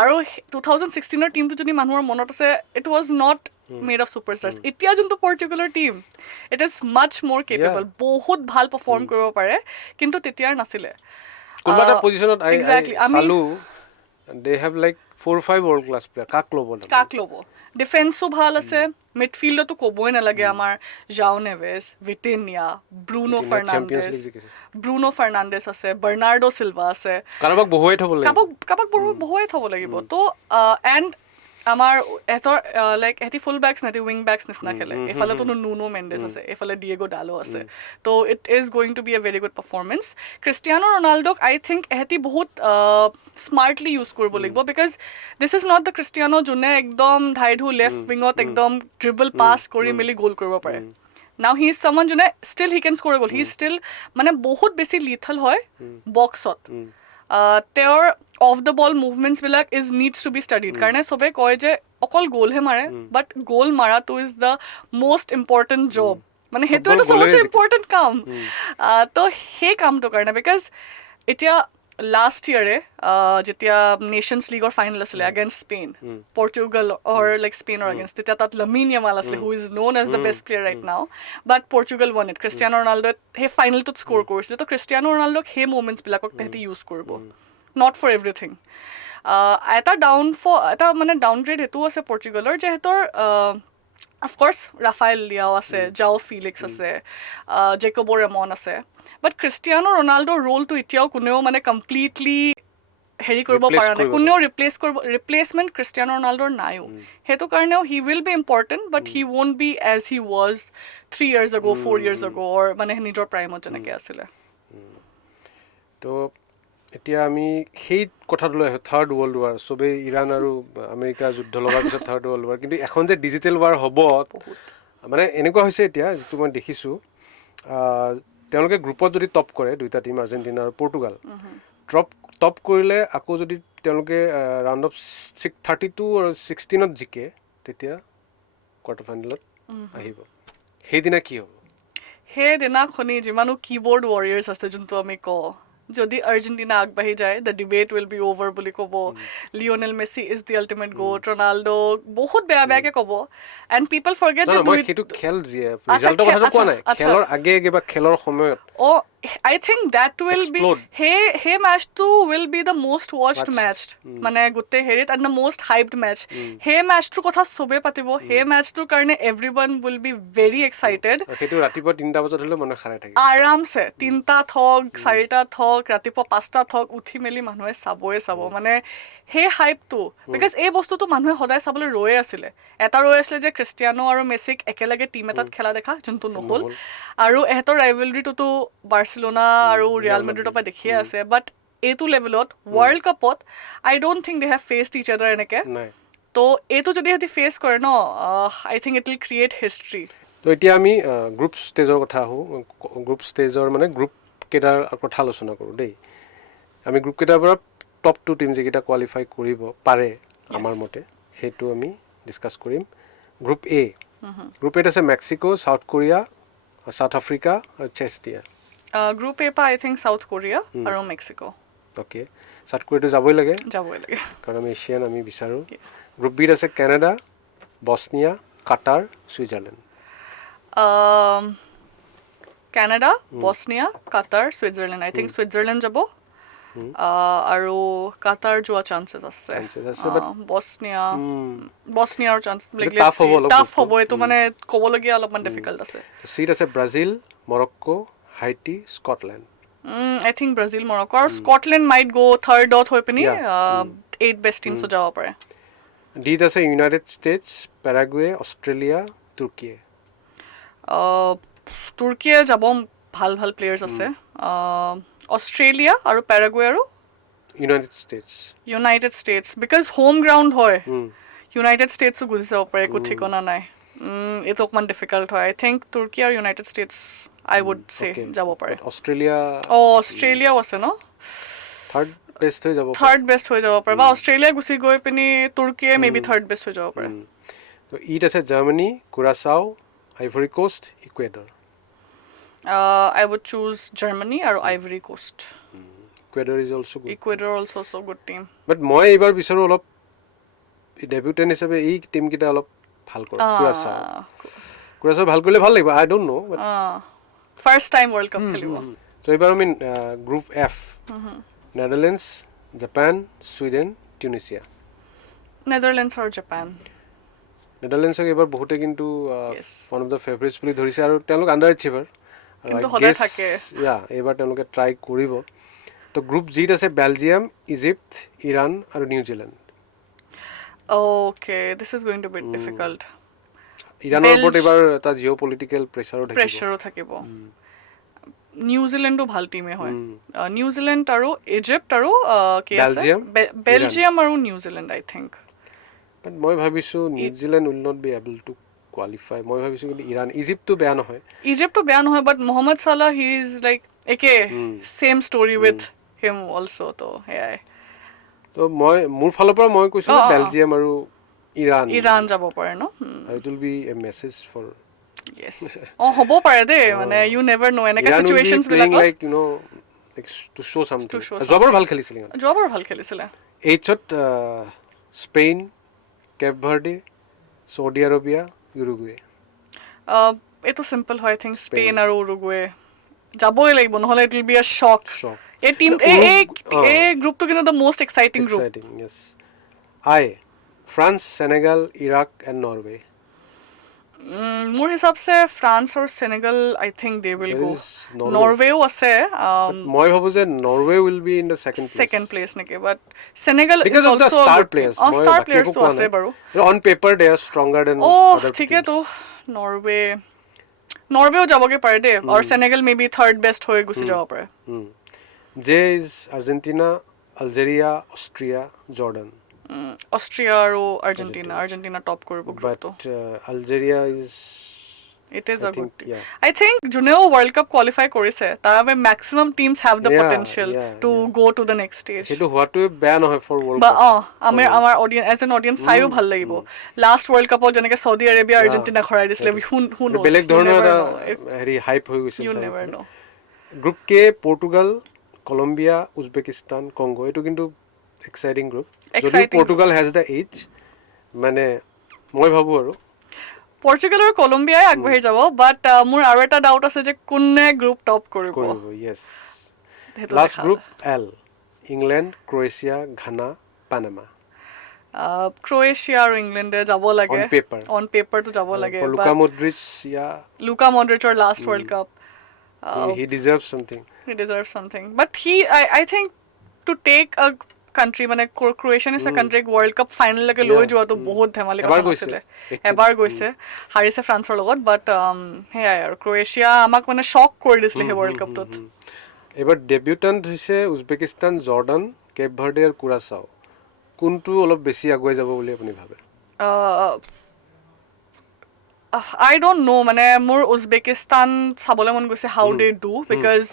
আৰু 2016 টিমটো যদি মানুহৰ মনত আছে, it was not made of superstars. এতিয়া যোনটো পৰ্তুগালৰ team, it is much more capable, বহুত ভাল পাৰফৰ্ম কৰিব পাৰে, কিন্তু তেতিয়াৰ নাছিলে। কোনোবা এটা পজিশ্যনত চালোঁ they have like 4-5 world class player, কাক ল'ব? ডিফেন্সো ভাল আছে, মিডফিল্ডতো ক'বই নালাগে, আমাৰ জাও নেভেছ, ভিটিনিয়া, ব্ৰুনো ফাৰ্ণাণ্ডেছ আছে, বাৰ্নাৰ্ডো চিলভা আছে, কাৰোবাক বহুৱাই থ'ব লাগিব। কাৰোবাক বহুৱাই থ'ব লাগিব। তো এণ্ড আমাৰ এহঁতৰ লাইক এহেঁতি ফুল বেকছ নাইতি উইং বেকছ নিচিনা খেলে এইফালেতো নুনো মেণ্ডেছ আছে এইফালে ডিয়েগো ডালো আছে তো it is going to be a very good performance Cristiano ৰনাল্ডোক আই থিংক এহেঁতি বহুত স্মাৰ্টলি ইউজ কৰিব লাগিব because this is not the Cristiano যোনে একদম ধাইধু লেফ্ট উইঙত একদম ড্ৰিবল পাছ কৰি মেলি গ'ল কৰিব পাৰে নাও হি ইজ চামন যোনে ষ্টিল হি কেন স্ক'ৰ গ'ল হি ষ্টিল মানে বহুত বেছি লিথল হয় বক্সত তেওঁৰ অফ দ্য বল মুভমেণ্টছবিলাক is needs to be studied কাৰণে চবে কয় যে অকল গ'লহে মাৰে বাট গ'ল মাৰাটো is the most important job মানে সেইটোৱেতো চবতছে ইম্পৰ্টেণ্ট কাম তো সেই কামটোৰ কাৰণে বিকজ এতিয়া লাষ্ট ইয়াৰে যেতিয়া নেশ্যনছ লীগৰ ফাইনেল আছিলে against Spain Portugal or like স্পেইনৰ এগেইনষ্ট তেতিয়া তাত লামিন য়ামাল আছিলে who is known as the best player right now but Portugal won it Cristiano ৰনাল্ডোৱে সেই ফাইনেলটোত স্ক'ৰ কৰিছিলে তো ক্ৰিষ্টিয়ানো ৰনাল্ডোক সেই মুভমেণ্টছবিলাকক তেহেঁতি ইউজ কৰিব নট ফৰ এভৰিথিং এটা মানে ডাউনগ্ৰেড সেইটোও আছে পৰ্টুগালৰ যে সিহঁতৰ অফক'ৰ্চ ৰাফাইল লিয়াও আছে জাও ফিলিক্স আছে জেকবো ৰেমন আছে বাট ক্ৰিষ্টিয়ানো ৰনাল্ডোৰ ৰোলটো এতিয়াও কোনেও মানে কমপ্লিটলি হেৰি কৰিব পৰা নাই কোনেও ৰিপ্লেচমেণ্ট ক্ৰিষ্টিয়ানো ৰনাল্ডোৰ নাইও সেইটো কাৰণেও he will be important but he won't be as he was 3 years ago 4 years ago or মানে নিজৰ প্ৰাইমত যেনেকৈ আছিলে তো এতিয়া আমি সেই কথাটো লৈ আহোঁ থাৰ্ড ৱৰ্ল্ড ৱাৰ চবেই ইৰাণ আৰু আমেৰিকা যুদ্ধ লগাৰ পিছত থাৰ্ড ৱৰ্ল্ড ৱাৰ কিন্তু এখন যে ডিজিটেল ৱাৰ হ'ব মানে এনেকুৱা হৈছে এতিয়া যিটো মই দেখিছোঁ তেওঁলোকে গ্ৰুপত যদি টপ কৰে দুইটা টীম আৰ্জেণ্টিনা আৰু পৰ্টুগাল টপ কৰিলে আকৌ যদি তেওঁলোকে ৰাউণ্ড অফ 32 আৰু 16ত জিকে তেতিয়া কোৱাৰ্টাৰ ফাইনেলত আহিব সেইদিনা কি হ'ব সেইদিনাখনি যিমানো কিবৰ্ড ৱাৰিয়াৰ্ছ আছে যোনটো আমি কওঁ যদি আৰ্জেণ্টিনা আগবাঢ়ি যায় the debate will be over বুলি ক'ব Lionel Messi is the ultimate goat Ronaldo বহুত বেয়াকৈ ক'ব এণ্ড পিপল ফৰগেট যে সেইটো খেল ৰিজাল্টৰ কথাটো কোৱা নাই খেলৰ আগে বা খেলৰ সময়ত I think that will be hey match too will be the most watched match মানে গুটে হেৰিত and the most hyped match hey match টো কথা সবে পাতিব hey match টোৰ কাৰণে everyone will be very excited সেইটো ৰাতিপুৱা 3টা বজাত হলে মনে খাৰাই থাকে আৰামছে 3টা থক 4টা থক ৰাতিপুৱা 5টা থক উঠি মেলি মানুহে চাব মানে হে হাইপটো বিকজ এই বস্তুটো মানুহে সদায় চাবলৈ ৰৈ আছিলে এটা ৰৈ আছিলে যে ক্ৰিষ্টিয়ানো আৰু মেছিক একেলগে টিম এটাত খেলা দেখা যোনটো নহ'ল আৰু এহেঁতৰ ৰাইভেলৰীটোতো বাৰ্চিলোনা আৰু ৰিয়েল মেড্ৰিডৰ পৰা দেখিয়ে আছে বাট এইটো লেভেলত ৱৰ্ল্ড কাপত I don't think they have faced each other এনেকৈ তো এইটো যদি সিহঁতি ফেচ কৰে ন I think it will create history তো এতিয়া আমি গ্ৰুপ ষ্টেজৰ কথা আহোঁ গ্ৰুপ ষ্টেজৰ মানে গ্ৰুপ কেইটাৰ কথা আলোচনা কৰোঁ দেই আমি গ্ৰুপ কেইটাৰ পৰা টপ 2 টিম যিকেইটা কোৱালিফাই কৰিব পাৰে আমাৰ মতে সেইটো আমি ডিছকাছ কৰিম গ্ৰুপ এ গ্ৰুপ এত আছে Mexico South Korea South Africa আৰু চেষ্টিয়া গ্ৰুপ এ পৰা আই থিংক চাউথ কোৰিয়া আৰু মেক্সিকো অ'কে চাউথ কোৰিয়াটো যাবই লাগে কাৰণ আমি এছিয়ান আমি বিচাৰোঁ গ্ৰুপ বিত আছে কানাডা বছনিয়া কাটাৰ ছুইজাৰলেণ্ড কানাডা বছনিয়া কাটাৰ ছুইজাৰলেণ্ড আই থিংক ছুইজাৰলেণ্ড যাব আৰু কাটাৰ যোৱা চান্সেছ আছে বছনিয়াৰ চান্স টাফ হ'ব এইটো মানে ক'বলগীয়া অলপমান ডিফিকাল্ট আছে চিট আছে ব্ৰাজিল মৰক্কো হাইটি স্কটলেণ্ড আই থিংক ব্ৰাজিল মৰক্কো আৰু স্কটলেণ্ড মাইট গ' থাৰ্ডত হৈ পিনি 8 বেষ্ট টিমছত যাব পাৰে ডিত আছে ইউনাইটেড ষ্টেটছ পেৰাগুৱে অষ্ট্ৰেলিয়া তুৰ্কীয়ে যাব ভাল প্লেয়াৰ্ছ আছে অষ্ট্ৰেলিয়া আৰু পেৰাগুৱে আৰু United states because home ground হয় ইউনাইটেড ষ্টেটছো গুচি যাব পাৰে একো ঠিকনা নাই এইটো অকণমান ডিফিকাল্ট হয় আই থিংক তুৰ্কী আৰু ইউনাইটেড ষ্টেটছ আই উড চে যাব পাৰে অষ্ট্ৰেলিয়াও আছে ন থাৰ্ড বেষ্ট হৈ যাব পাৰে বা অষ্ট্ৰেলিয়া গুচি গৈ পিনি তুৰ্কীয়ে মে বি থাৰ্ড বেষ্ট হৈ যাব পাৰে ইট আছে Germany Curacao Ivory Coast Ecuador I would choose Germany or Ivory Coast. Ecuador is also good. Ecuador also so good team. But মই এইবাৰ বিচাৰো অলপ ডেবিউটেন্ট হিচাপে এই টিম কেইটা অলপ ভাল কৰে কুৰাচাও ভাল কৰিলে ভাল লাগিব I don't know but first time world cup খেলিব তো এইবাৰ আমি group F Netherlands Japan Sweden Tunisia Netherlands আৰু জাপান নেদাৰলেণ্ডছক এইবাৰ বহুতে কিন্তু ওৱান অফ দ্য ফেভৰেটছ বুলি ধৰিছে আৰু তেওঁলোক আণ্ডাৰ এচিভাৰ এইবাৰ তেওঁলোকে ট্ৰাই কৰিব তো গ্ৰুপ জিত আছে বেলজিয়াম ইজিপ্ত ইৰাণ আৰু New Zealand Okay, this is going to be difficult. ইৰাণৰ ওপৰত এবাৰ এটা জিঅ' পলিটিকেল প্ৰেছাৰো থাকিব প্ৰেছাৰো থাকিব নিউজিলেণ্ডো ভাল টিমে হয় নিউজিলেণ্ড আৰু ইজিপ্ত আৰু কি আছে বেলজিয়াম আৰু নিউজিলেণ্ড আই থিংক বাট মই ভাবিছোঁ New Zealand will not be able to qualify মই ভাবিছোঁ কিন্তু ইৰাণ ইজিপ্তটো বেয়া নহয় ইজিপ্তটো বেয়া নহয় বাট Mohammad Salah he is like একে চেম ষ্টৰি উইথ হিম অলছ' তো সেয়াই তো মই মোৰ ফালৰ পৰা মই কৈছোঁ বেলজিয়াম আৰু ইৰাণ যাব পাৰে ন it will be a message for Yes. হ'ব পাৰে দেই মানে ইউ নেভাৰ নো এনেকা সিচুৱেচনছ বিলাকত like you know to show' something যোৱাবাৰ ভাল খেলিছিলে যোৱাবাৰ ভাল খেলিছিলে এইচত Spain Cape Verde Saudi Arabia Uruguay এইটো চিম্পল হয় আই থিংক স্পেইন আৰু উৰুগুৱে যাবই লাগিব নহ'লে it will be a shock এই টিম এই গ্ৰুপটো কিন্তু the most exciting group yes I France Senegal Iraq and Norway মোৰ হিচাপছে ফ্ৰান্স আৰু Senegal I think they will go নৰৱেও আছে মই ভাবো যে Norway will be in the second place নেকি but Senegal because of the star players star প্লেয়াৰ্ছটো আছে বাৰু on paper they are stronger than ঠিকেতো নৰৱেও যাবগে পাৰে দেই আৰু Senegal may B third best হৈ গুচি যাব পাৰে জে is Argentina Algeria Austria Jordan Austria আৰু আৰ্জেণ্টিনা টপ কৰিব গ্ৰুপটো Algeria is it is a good I think যোনেও ৱৰ্ল্ড কাপ কোৱালিফাই কৰিছে তাৰ বাবে maximum teams have the potential to go to the next stage সেইটো হোৱাটোৱে বেয়া নহয় ফৰ ৱৰ্ল্ড কাপ আমাৰ অডিয়েন্স এজ এন অডিয়েন্স চাইও ভাল লাগিব লাষ্ট ৱৰ্ল্ড কাপত যেনেকে সৌদি আৰবিয়া আৰ্জেণ্টিনা হৰাই দিছিলে হু নোছ বেলেগ ধৰণৰ এটা হেৰি হাইপ হৈ গৈছিল ইউ নেভাৰ নো গ্ৰুপ কে পৰ্তুগাল কলম্বিয়া উজবেকিস্তান কংগো এইটো কিন্তু এক্সাইটিং গ্ৰুপ যদি পৰ্তুগাল হেজ দ্য এইজ মানে মই ভাবোঁ আৰু পৰ্তুগাল আৰু কলম্বিয়াই আগবাঢ়ি যাব বাট মোৰ আৰু এটা ডাউট আছে যে কোনে গ্ৰুপ টপ কৰিব yes last group L England Croatia Ghana Panama Croatia আৰু ইংলেণ্ডে যাব লাগে অন পেপাৰটো যাব লাগে লুকা মড্ৰিচৰ last world cup he deserves something but I think to take a country মানে ক্ৰ'য়েছিয়ান ইজ আ কাণ্ট্ৰিক ৱৰ্ল্ড কাপ ফাইনেললৈকে লৈ যোৱাটো বহুত ধেমালি কথা নাছিলে এবাৰ গৈছে হাৰিছে ফ্ৰান্সৰ লগত বাট সেয়াই আৰু ক্ৰ'য়েছিয়া আমাক মানে শ্বক কৰি দিছিলে সেই ৱৰ্ল্ড কাপটোত এবাৰ ডেবিউটেণ্ট হৈছে উজবেকিস্তান জৰ্ডান কেপ ভাৰ্ডে আৰু কুৰাচাও কোনটো অলপ বেছি আগুৱাই যাব বুলি আপুনি ভাবে I don't know মানে মোৰ উজবেকিস্তান চাবলৈ মন গৈছে হাউ they do because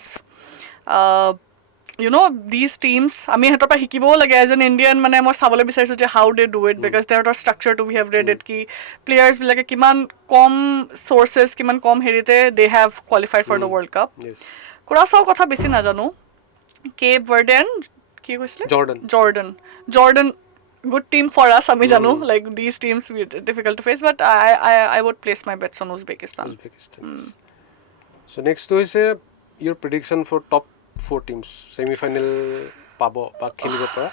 you know these teams আমি হেতৰ পৰা শিকিবও লাগে এজ এন ইণ্ডিয়ান মানে মই চাবলৈ বিচাৰিছো যে how they do it because their structure too we have read it কি প্লেয়াৰ্ছ বিলাকে কিমান কম চ'ৰ্চেছ কিমান কম হেৰিতে they have qualified for the world cup Curacao কথা বেছি নাজানো কেপ ভাৰ্ডে কি কৈছিলে Jordan good team for us আমি জানো like these teams difficult to face but I would place my bets on Uzbekistan. So next হৈছে your prediction for top 4 teams semi final পাব বা খেলিব পৰা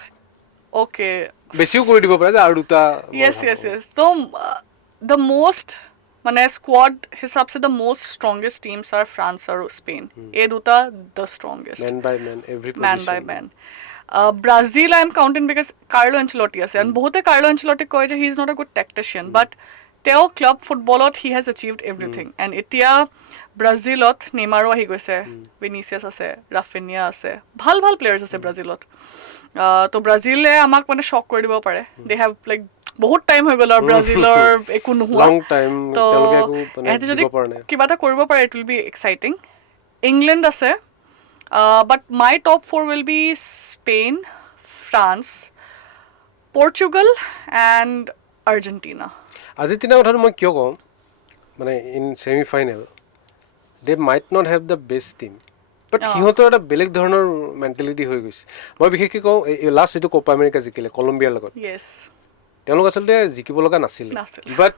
okay বেছিও কৰি দিব পাৰে যে আৰু দুটা yes so the most মানে squad হিচাপ se the most strongest teams are France আৰু Spain এই দুটা the strongest man by man every position man by man Brazil I am counting because Carlo Ancelotti আছে and বহুতে Carlo Ancelotti কয় যে he is not a good tactician but তেওঁ club ফুটবলত he has achieved everything and এতিয়া ব্ৰাজিলত নেইমাৰো আহি গৈছে Vinicius আছে ৰাফিনিয়া আছে ভাল প্লেয়াৰ্ছ আছে ব্ৰাজিলত তো ব্ৰাজিলে আমাক মানে শ্বক কৰি দিব পাৰে দে হেভ লাইক বহুত টাইম হৈ গ'ল আৰু ব্ৰাজিলৰ একো নোহোৱা লং টাইম তেওঁলোকে একো মানে দিব পৰা নাই কিবা এটা কৰিব পাৰে it will B exciting England আছে but my top 4 will be Spain, France, Portugal and Argentina. Argentina কথাটো মই কিয় কম মানে in semi final they might not have the best team but সিহঁতৰ এটা বেলেগ ধৰণৰ মেণ্টেলিটি হৈ গৈছে মই বিশেষকৈ কওঁ লাষ্ট যিটো কোপা আমেৰিকা জিকিলে কলম্বিয়াৰ লগত তেওঁলোক আচলতে জিকিব লগা নাছিল বাট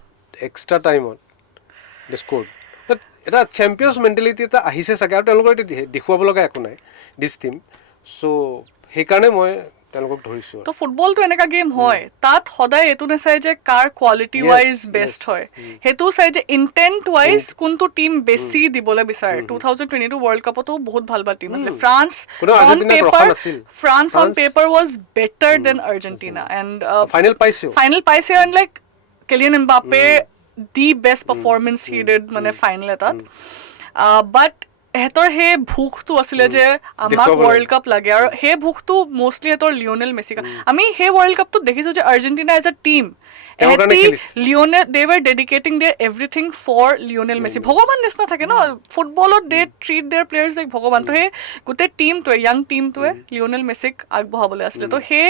এক্সট্ৰা টাইমত দে স্ক'ৰ্ড এটা চেম্পিয়নছ মেণ্টেলিটি এটা আহিছে চাগে আৰু তেওঁলোকৰ দেখুৱাব লগা একো নাই দিছ টিম চ' সেইকাৰণে মই তেওঁলোকক ধৰিছোঁ তো ফুটবলটো এনেকা গেম হয় তাত সদায় এইটো নাচায় যে কাৰ কোৱালিটি ৱাইজ বেষ্ট হয় সেইটো চাই যে ইণ্টেণ্ট ৱাইজ কোনটো টীম বেছি দিবলৈ বিচাৰে 2022 ৱৰ্ল্ড কাপতো বহুত ভাল ভাল টীম আছিলে ফ্ৰান্স কোনো অন আৰ্জেণ্টিনাক ৰখা পেপাৰ নাছিল। On paper was better than Argentina and final পাইছোঁ ফাইনেল পাইছে and like Kylian Mbappe the best performance he did মানে ফাইনেল এটাত বাট সিহঁতৰ সেই ভোকটো আছিলে যে আমাক ৱৰ্ল্ড কাপ লাগে আৰু সেই ভোকটো মষ্টলি সিহঁতৰ লিঅনেল মেছি আমি সেই ৱৰ্ল্ড কাপটোত দেখিছোঁ যে আৰ্জেণ্টিনা এজ এ টীম এহেঁতি they were dedicating their everything for Lionel Messi ভগৱান নিচিনা থাকে ন ফুটবলত they treat their players like ভগৱান তো সেই গোটেই টীমটোৱে য়াং টীমটোৱে লিঅনেল মেছিক আগবঢ়াবলৈ আছিলে তো সেই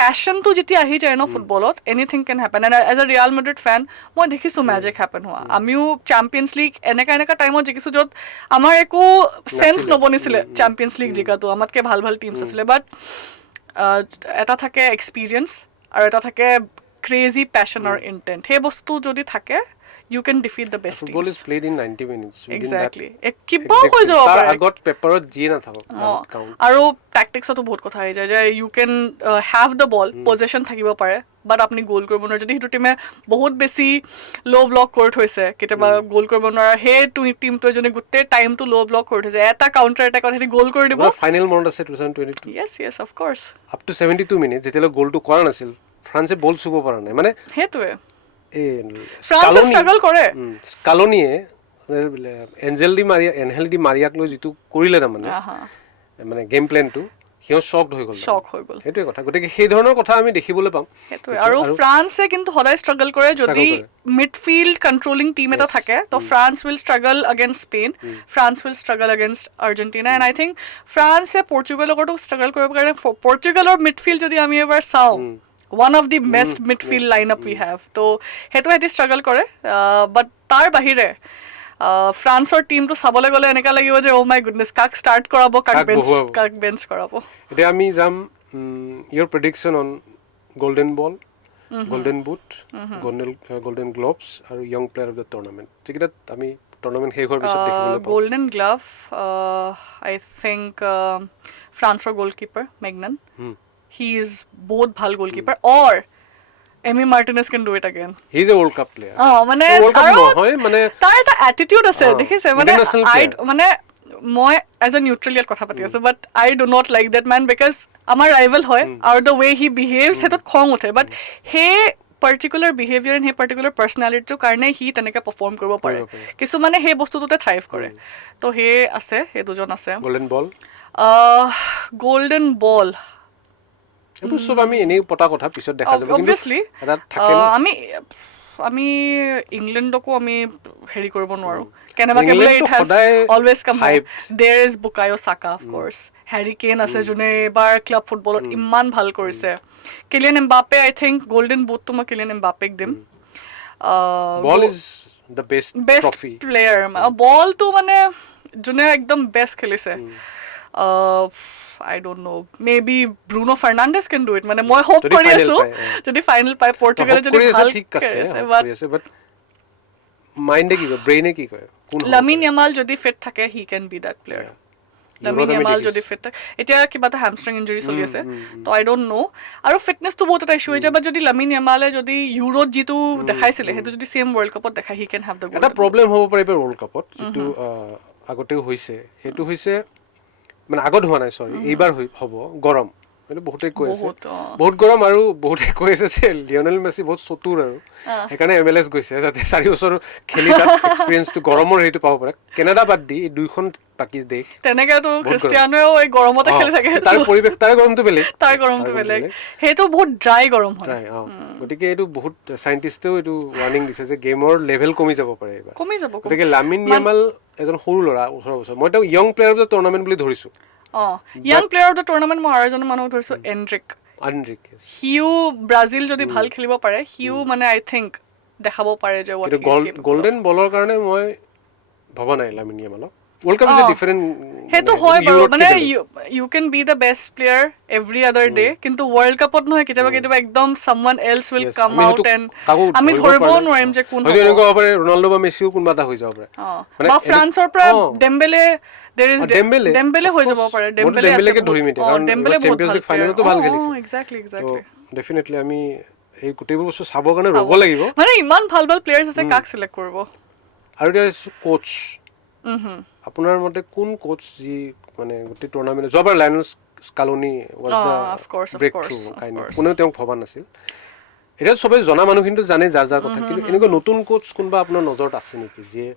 পেশ্যনটো যেতিয়া আহি যায় ন ফুটবলত anything can happen and as a Real Madrid fan মই দেখিছোঁ মেজিক হেপেন হোৱা আমিও চেম্পিয়নছ লীগ এনেকা টাইমত জিকিছোঁ য'ত আমাৰ একো চেন্স নবনিছিলে চেম্পিয়নছ লীগ জিকাটো আমাতকৈ ভাল ভাল টীমছ আছিলে বাট এটা থাকে এক্সপিৰিয়েঞ্চ আৰু এটা থাকে ক্ৰেজি পেশ্যনৰ ইণ্টেণ্ট সেই বস্তু যদি থাকে you can defeat the best football teams. is played in 90 minutes. Exactly. কিবা হৈ যাব পাৰে তাৰ আগত পেপাৰত যি নাথাকক কাউণ্ট আৰু ট্যাকটিক্সতো বহুত কথা আহি যায় যে you can have the ball possession থাকিব পাৰে বাট আপুনি গ'ল কৰিব নোৱাৰে যদি সেইটো টিমে বহুত বেছি ল' ব্লক কৰি থৈছে কেতিয়াবা গ'ল কৰিব নোৱাৰে সেই টিমটোৱে যদি গোটেই টাইমটো ল' ব্লক কৰি থৈছে এটা কাউণ্টাৰ এটেকত সিহঁতি গ'ল কৰি দিব ফাইনেল মনত আছে 2022 yes of course up to 72 minute যেতিয়ালৈ গ'লটো কৰা নাছিল ফ্ৰান্সে বল চুব পৰা নাই মানে সেইটোৱে ফ্ৰান্সে ষ্ট্ৰাগল কৰে স্কালনিয়ে এঞ্জেল ডি মাৰিয়াক লৈ যিটো কৰিলে তাৰমানে মানে গেম প্লেনটো সিহঁত শ্বক হৈ গ'ল সেইটোৱে কথা গতিকে সেই ধৰণৰ কথা আমি দেখিবলৈ পাম সেইটোৱে আৰু ফ্ৰান্সে কিন্তু সদায় ষ্ট্ৰাগল কৰে যদি মিডফিল্ড কণ্ট্ৰলিং টীম এটা থাকে তো France will struggle against Spain France will struggle against Argentina and I think ফ্ৰান্সে পৰ্টুগালৰ লগতো ষ্ট্ৰাগল কৰিব কাৰণে পৰ্টুগালৰ মিডফিল্ড যদি আমি এবাৰ চাওঁ one of the best midfield lineup we have তো সেইটো সিহঁতি ষ্ট্ৰাগল কৰে বাট তাৰ বাহিৰে ফ্ৰান্সৰ টীমটো চাবলৈ গ'লে এনেকুৱা লাগিব যে অ' মাই গুডনেছ কাক ষ্টাৰ্ট কৰাব কাক বেঞ্চ কৰাব এতিয়া আমি যাম your prediction on golden ball golden boot golden gloves আৰু young player of the tournament যিকেইটাত আমি টুৰ্ণামেণ্ট শেষ হোৱাৰ পিছত দেখিবলৈ পাওঁ গল্ডেন গ্লাভ আই থিংক ফ্ৰান্সৰ গ'লকিপাৰ মেগনান he is বহুত ভাল goalkeeper or Emi Martinez can do it again he is a world cup player মানে তাৰ এটা attitude আছে দেখিছে মানে মই এজ এ নিউট্ৰেল ইয়াত কথা পাতি আছো but I do not like that man because আমাৰ ৰাইভেল হয় আৰু দ্য ৱে হি বিহেভছ সেইটোত খং উঠে বাট সেই পাৰ্টিকুলাৰ বিহেভিয়াৰ সেই পাৰ্টিকুলাৰ পাৰ্চনেলিটিটোৰ কাৰণে সি তেনেকৈ পাৰফৰ্ম কৰিব পাৰে কিছুমানে সেই বস্তুটোতে থ্ৰাইভ কৰে তো সেই আছে সেই দুজন আছে গল্ডেন বল এইবোৰ চব আমি এনেই পতা কথা পিছত দেখা যাব অবভিয়াছলি আমি ইংলেণ্ডকো আমি হেৰি কৰিব নোৱাৰোঁ কেনেবাকে বোলে ইট হেজ অলৱেজ কাম দেৰ ইজ বুকায়ো চাকা অফ কোৰ্চ হেৰি কেন আছে যোনে এইবাৰ ক্লাব ফুটবলত ইমান ভাল কৰিছে কিলিয়ান এমবাপে আই থিংক গল্ডেন বুটটো মই কিলিয়ান এমবাপেক দিম বল ইজ দ্য বেষ্ট প্লেয়াৰ বলটো মানে যোনে একদম বেষ্ট খেলিছে I don't know. Maybe Bruno Fernandes can do it. মানে মই hope কৰি আছো যদি ফাইনেল পাই পৰ্তুগালে যদি ভাল খেলিছে but মাইন্ডে কি কয় ব্ৰেইনে কি কয় লামিন ইয়ামাল যদি ফিট থাকে he can be that player. Lamine Yamal যদি ফিট থাকে এতিয়া কিবা এটা হ্যামষ্ট্ৰিং ইনজুৰি চলি আছে তো আই ডোন্ট নো আৰু ফিটনেছটো বহুত এটা ইছ্যু হৈ যায় বাট যদি লামিন ইয়ামালে যদি ইউৰোত যিটো দেখাইছিলে সেইটো যদি সেম ৱৰ্ল্ড কাপত দেখায় he can have the goal. এটা প্ৰব্লেম হ'ব পাৰে ৱৰ্ল্ড কাপত যিটো আগতেও হৈছে সেইটো হৈছে মানে আগত হোৱা নাই চৰি এইবাৰ হ'ব গৰম মানে বহুতে কৈ আছে বহুত গৰম আৰু বহুতে কৈ আছে যে লিঅনেল মেছি বহুত চতুৰ আৰু সেইকাৰণে MLS গৈছে যাতে 4 বছৰ খেলি তাত এক্সপিৰিয়েঞ্চটো গৰমৰ হেৰিটো পাব পাৰে কেনেডা বাদ দি এই দুইখন বাকী দেশ তেনেকেতো ক্ৰিষ্টিয়ানোও এই গৰমতে খেলি থাকে তাৰ পৰিৱেশ তাৰ গৰমটো বেলেগ সেইটো বহুত ড্ৰাই গৰম হয় গতিকে এইটো বহুত চাইণ্টিষ্টেও এইটো ৱাৰ্ণিং দিছে যে গেমৰ লেভেল কমি যাব পাৰে এইবাৰ গতিকে লামিন ইয়ামাল এজন সৰু ল'ৰা 18 বছৰ মই তেওঁক young player of the tournament বুলি ধৰিছোঁ young player of the tournament মই আৰু এজন মানুহক ধৰিছোঁ এণ্ড্ৰিক সিও ব্ৰাজিল যদি ভাল খেলিব পাৰে সিও মানে আই থিংক দেখাব পাৰে যে গল্ডেন বলৰ কাৰণে মই ভবা নাই Lamine ইয়ামালক World Cup is a different সেইটো হয় বাৰু মানে you can be the best player every other day কিন্তু World Cupত নহয় কেতিয়াবা একদম someone else will come out and আমি ধৰিবও নোৱাৰিম যে কোন হয়তো এনেকুৱা হ'ব পাৰে ৰোনাল্ডো বা মেছিও কোনোবা এটা হৈ যাব পাৰে বা ফ্ৰান্সৰ পৰা ডেম্বেলে there is ডেম্বেলে হৈ যাব পাৰে ডেম্বেলেকে ধৰিম এতিয়া কাৰণ চেম্পিয়ন্স লিগ ফাইনেলতো ভাল খেলিছে এক্স্যাক্টলি ডেফিনেটলি আমি এই গোটেইবোৰ বস্তু চাবৰ কাৰণে ৰ'ব লাগিব মানে ইমান ভাল প্লেয়াৰ্ছ আছে কাক সিলেক্ট কৰিব আৰু এতিয়া কোচ আপোনাৰ মতে কোন কোচ যি মানে গোটেই টুৰ্ণামেণ্ট যোৱাবাৰ Lionel Scaloni was the breakthrough কোনেও তেওঁক ভবা নাছিল এতিয়া চবেই জনা মানুহখিনিতো জানে যাৰ কথা কিন্তু এনেকুৱা নতুন কোচ কোনোবা আপোনাৰ নজৰত আছে নেকি যিয়ে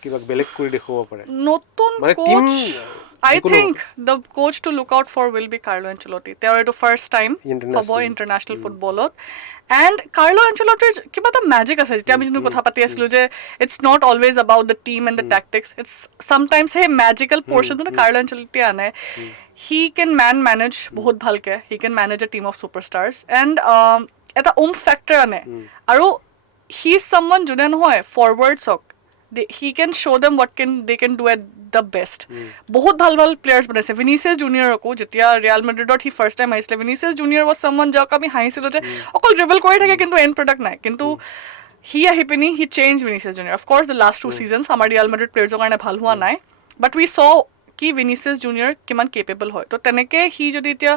কিবা বেলেগ কৰি দেখুৱাব পাৰে নতুন Koch I think the coach to look out for will be Carlo Ancelotti. They are the first time hobo international football and Carlo Ancelotti kiba ta magic ase jeta ami jinu kotha pati asilu je it's not always about the team and the tactics it's sometimes a magical portion to Carlo Ancelotti ane he can manage bahut bhalke he can manage a team of superstars and eta factor ane aru he is someone june hoy forwards ok he can show them what they can do at the best bahut bhal players banaise Vinicius Junior ko jetia Real Madrid he first time aisle Vinicius Junior was someone jak ami haisilo je okol dribble kori thake kintu end product nai kintu he ahipini he changed Vinicius Junior of course the last 2 seasons amar Real Madrid players karone bhal hua nai but we saw ki Vinicius Junior kiman capable hoy to teneke he jodi tia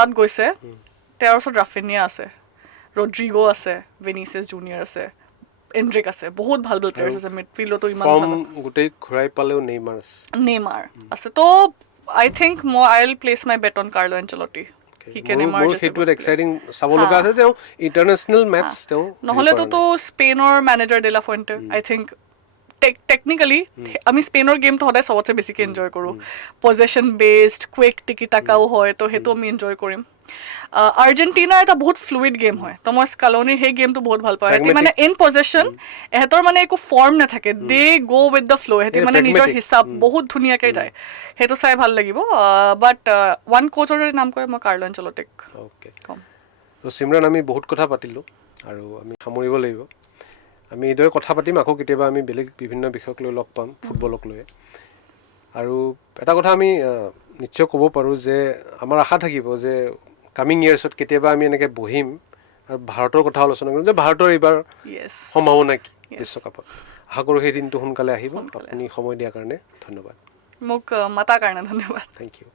tat goise ter osot Rafinha ase Rodrigo ase Vinicius Junior ase Endrick আছে বহুত ভাল প্লেয়াৰ্স আছে মিডফিল্ডতো ইমান ভাল form গুটেই ঘুৰাই পালেও Neymar আছে তো I think I will place my bet on Carlo Ancelotti he can emerge as সেইটো এক্সাইটিং চাব লগা আছে তেওঁ ইন্টাৰনেশ্যনেল মেটচ তেওঁ নহলে তো স্পেনৰ মেনেজাৰ ডেলা ফুয়েন্টে আই থিংক টেকনিক্যালি আমি স্পেনৰ গেমটো সদায় সবতছে বেছিকে এনজয় কৰো পজেশন বেসড কুইক টিকি টাকাও হয় তো হেতু আমি এনজয় কৰিম আৰ্জেণ্টিনাৰ এটা বহুত ফ্লুইড গেম হয় তো মই স্কালোনিৰ সেই গেমটো বহুত ভাল পাওঁ হেতি মানে ইন পজেশন এহেতৰ মানে একো ফৰ্ম নাথাকে দে গো উইথ দ্য ফ্লো হেতি মানে নিজৰ হিসাব বহুত ধুনীয়াকে যায় হেতু চাই ভাল লাগিব বাট ওয়ান কোচৰ নাম কয় মই কাৰ্লো এনচেলটিক ওকে তো সিমৰান আমি বহুত কথা পাতিলো আৰু আমি সামৰিব লাগিব আমি এইদৰে কথা পাতিম আকৌ কেতিয়াবা আমি বেলেগ বিভিন্ন বিষয়ক লৈ লগ পাম ফুটবলক লৈ আৰু এটা কথা আমি নিশ্চয় ক'ব পাৰোঁ যে আমাৰ আশা থাকিব যে কামিং ইয়াৰ্ছত কেতিয়াবা আমি এনেকৈ বহিম আৰু ভাৰতৰ কথা আলোচনা কৰিম যে ভাৰতৰ এইবাৰ সম্ভাৱনা কি বিশ্বকাপত আশা কৰোঁ সেই দিনটো সোনকালে আহিব আপুনি সময় দিয়াৰ কাৰণে ধন্যবাদ মোক মাতাৰ কাৰণে ধন্যবাদ থেংক ইউ